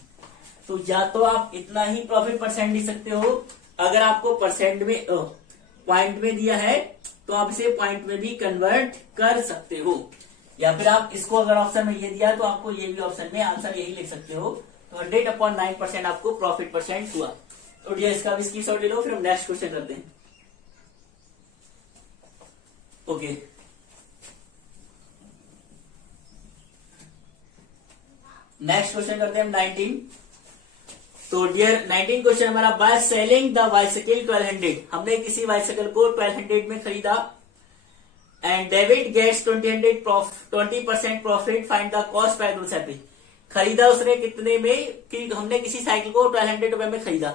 तो या तो आप इतना ही प्रॉफिट परसेंट लिख सकते हो, अगर आपको परसेंट में पॉइंट में दिया है तो आप इसे पॉइंट में भी कन्वर्ट कर सकते हो, या फिर आप इसको अगर ऑप्शन में ये दिया है तो आपको ये भी ऑप्शन में आंसर यही लिख सकते हो। तो 100/9% आपको प्रॉफिट परसेंट हुआ। तो डियर इसका भी स्क्रीनशॉट ले लो, फिर हम नेक्स्ट क्वेश्चन करते हैं। ओके, नेक्स्ट क्वेश्चन करते हैं हम 19। तो डियर 19 क्वेश्चन हमारा, बाय सेलिंग द बाइसिकल 1200, हमने किसी बाइसिकल को 1200 में खरीदा, and David gets 20% profit, find the cost price of cycle. खरीदा उसने कितने में, कि हमने किसी साइकिल को 1200 रुपए में खरीदा,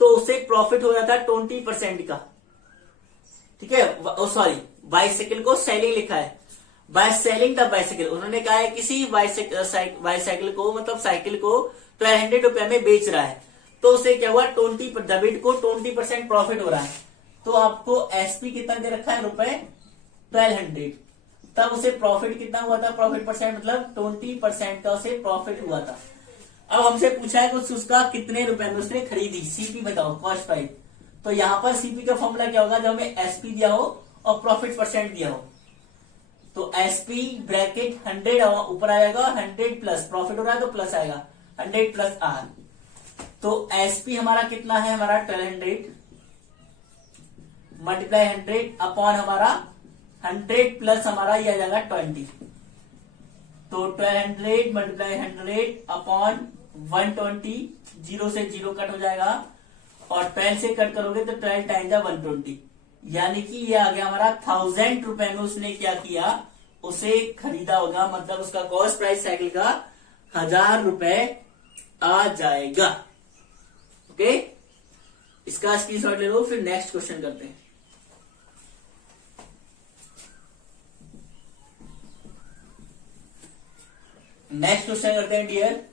तो उसे प्रॉफिट हो रहा था 20% का। ठीक है, सॉरी, बाइसिकल को सेलिंग लिखा है, बाय सेलिंग द बाइसिकल, उन्होंने कहा है किसी बाइसाइकिल को, मतलब साइकिल को 1200 रुपए में बेच रहा है, तो उसे क्या हुआ 20 को 20% प्रॉफिट हो रहा है। तो आपको एसपी कितना दे रखा है, रुपए 1200, तब उसे प्रॉफिट कितना हुआ था, प्रॉफिट परसेंट मतलब 20% का उसे प्रॉफिट हुआ था। अब हमसे पूछा है कुछ उसका कितने रुपए में उसने खरीदी, सीपी बताओ, कॉस्ट प्राइस। तो यहां पर सीपी का फॉर्मूला क्या होगा, जब हमें एसपी दिया हो और प्रॉफिट परसेंट दिया हो, तो एसपी ब्रैकेट 100 ऊपर आएगा, 100 प्लस प्रॉफिट हो रहा है तो प्लस आएगा 100 प्लस आर। तो एसपी हमारा कितना है, हमारा 1200 मल्टीप्लाई 100 अपॉन हमारा 100 प्लस हमारा ये आ जाएगा 20। तो 1200 मल्टीप्लाई 100 अपॉन 120, जीरो से जीरो कट हो जाएगा, और 12 से कट करोगे तो 12 टाइम जा 120, यानी कि ये आ गया हमारा 1000 रुपए में उसने क्या किया, उसे खरीदा होगा, मतलब उसका कॉस्ट प्राइस साइकिल का 1000 रुपए आ जाएगा। ओके, इसका स्क्रीनशॉट ले लो, फिर नेक्स्ट क्वेश्चन करते हैं। नेक्स्ट क्वेश्चन करते हैं डियर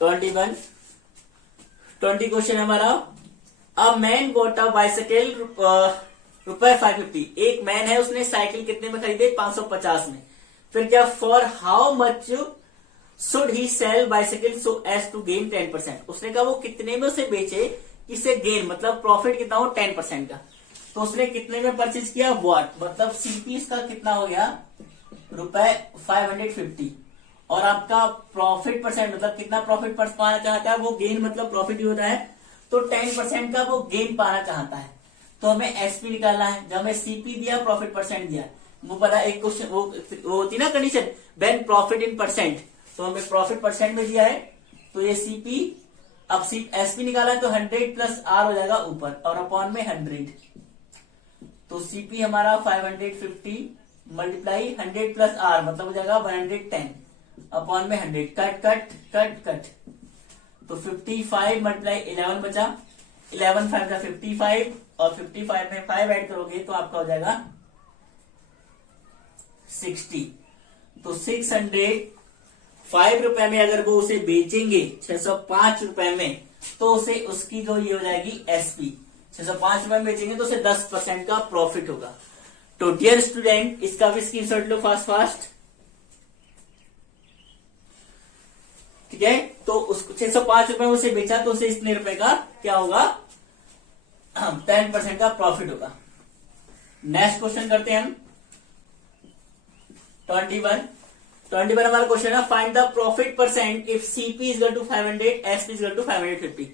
21। 20 क्वेश्चन हमारा, a man goat a bicycle रुपए 550, एक मैन है उसने साइकिल कितने में खरीदे 550 में। फिर क्या, for how much should he sell bicycle so as to gain 10%, उसने कहा वो कितने में उसे बेचे, इससे गेन मतलब प्रॉफिट कितना हो 10% का। तो उसने कितने में परचेज किया, वॉट, मतलब सीपी इसका कितना हो गया रुपए 550, और आपका प्रॉफिट परसेंट मतलब कितना प्रॉफिट पाना चाहता है, वो गेन मतलब प्रॉफिट ही होता है, तो 10% का वो गेन पाना चाहता है। तो हमें एसपी निकालना है, जब हमें सीपी दिया प्रॉफिट परसेंट दिया, वो पता एक क्वेश्चन वो होती ना condition, when profit in percent, तो हमें प्रॉफिट परसेंट में दिया है, तो ये सीपी, अब एसपी निकाला है तो 100 प्लस आर हो जाएगा ऊपर, और अपॉन में 100, तो सीपी हमारा 550 मल्टीप्लाई 100 प्लस आर मतलब हो जाएगा 110 अपॉन में 100, कट कट कट कट, तो 55 मल्टीप्लाई 11 बचा, 11 5 का 55, और 55 में 5 ऐड करोगे तो आपका हो जाएगा 60। तो 605 रुपए में अगर वो उसे बेचेंगे 605 रुपए में, तो उसे उसकी जो ये हो जाएगी एसपी, 605 रुपए में बेचेंगे तो उसे 10% का प्रॉफिट होगा। तो डियर स्टूडेंट, इसका भी स्क्रीनशॉट लो फास्ट। ठीक है, तो उसको 605 रुपए में उसे बेचा तो उसे इतने रुपए का क्या होगा, 10% का प्रॉफिट होगा। नेक्स्ट क्वेश्चन करते हैं हम 21 हमारा क्वेश्चन है, find the profit percent if CP is to 500, SP is to 550।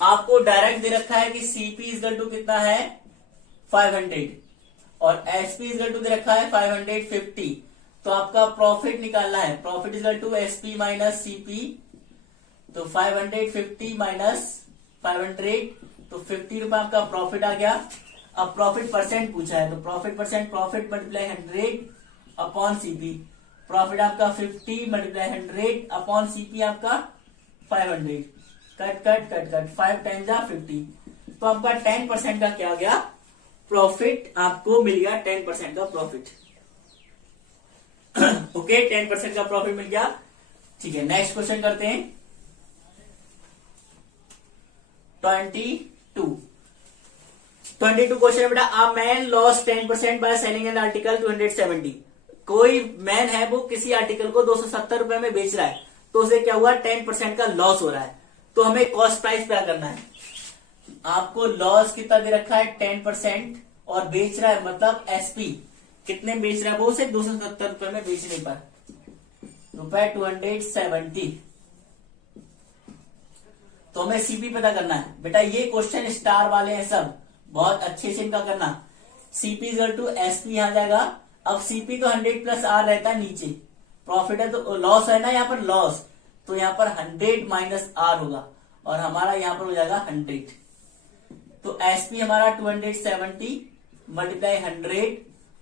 आपको डायरेक्ट दे रखा है कि सीपी इज टू कितना है 500 और एसपी इज टू दे रखा है 550, तो आपका प्रॉफिट निकालना है, profit is to SP minus CP, तो 550 माइनस 500, तो 50 रुपए आपका प्रॉफिट आ गया। अब प्रॉफिट परसेंट पूछा है, तो profit percent, profit multiply 100 upon CP. Profit आपका 50 मल्टीप्लाई 100 अपॉन सीपी आपका 500। Cut cut cut cut, 5 times 50, तो आपका 10% का क्या हो गया, प्रॉफिट आपको मिल गया, 10% का प्रॉफिट। ओके, 10% का प्रॉफिट मिल गया। ठीक है, नेक्स्ट क्वेश्चन करते हैं 22 क्वेश्चन बेटा। A man loss 10% by selling an article 270। कोई मैन है, वो किसी आर्टिकल को 270 रुपए में बेच रहा है, तो उसे क्या हुआ, 10% का लॉस हो रहा है। तो हमें कॉस्ट प्राइस क्या करना है, आपको लॉस कितना दे रखा है 10%, और बेच रहा है मतलब एसपी कितने में बेच रहा है, वो उसे 270 रुपए में बेचने पर रुपए 270। तो हमें सीपी पता करना है बेटा। ये क्वेश्चन स्टार वाले हैं सब, बहुत अच्छे से इनका करना। सीपी इक्वल टू एसपी यहां जाएगा। अब सीपी तो 100 प्लस आर रहता है नीचे, प्रॉफिट है तो लॉस है ना यहाँ पर, लॉस, तो यहाँ पर 100 माइनस आर होगा, और हमारा यहाँ पर हो जाएगा 100। तो एसपी हमारा 270 मल्टीप्लाई 100,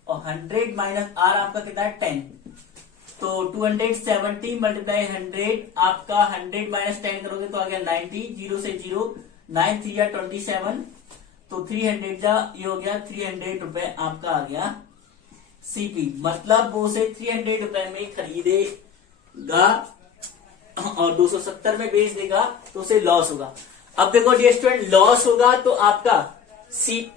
और 100 माइनस आर आपका कितना है 10। तो 270 मल्टीप्लाई 100 आपका 100 माइनस 10 करोगे तो आ गया 90, 0 से 0, 9 3 या 27, तो 300 का ये हो गया 300 रुपए आपका आ गया सीपी। मतलब वो उसे 300 रुपए में खरीदेगा और 270 में बेच देगा, तो उसे लॉस होगा। अब देखो डियर स्टूडेंट, लॉस होगा तो आपका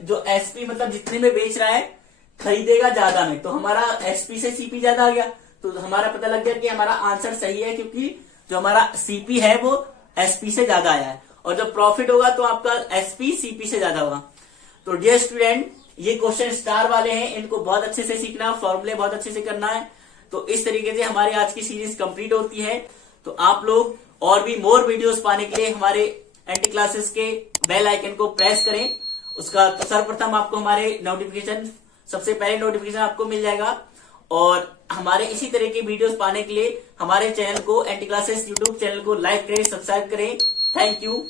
जो एसपी मतलब जितने में बेच रहा है खरीदेगा ज्यादा में, तो हमारा एसपी से सीपी ज्यादा आ गया, तो हमारा पता लग गया कि हमारा आंसर सही है, क्योंकि जो हमारा सीपी है वो एसपी से ज्यादा आया है, और जब प्रॉफिट होगा तो आपका एसपी सीपी से ज्यादा होगा। तो डियर स्टूडेंट, ये क्वेश्चन स्टार वाले हैं, इनको बहुत अच्छे से सीखना, फॉर्मूले बहुत अच्छे से करना है। तो इस तरीके से हमारी आज की सीरीज कंप्लीट होती है। तो आप लोग और भी मोर वीडियोस पाने के लिए हमारे एंटी क्लासेस के बेल आइकन को प्रेस करें। उसका तो सर्वप्रथम आपको हमारे नोटिफिकेशन, सबसे पहले नोटिफिकेशन आपको मिल जाएगा, और हमारे इसी तरह के वीडियोस पाने के लिए हमारे चैनल को, एंटी क्लासेस यूट्यूब चैनल को लाइक करें, सब्सक्राइब करें। Thank you.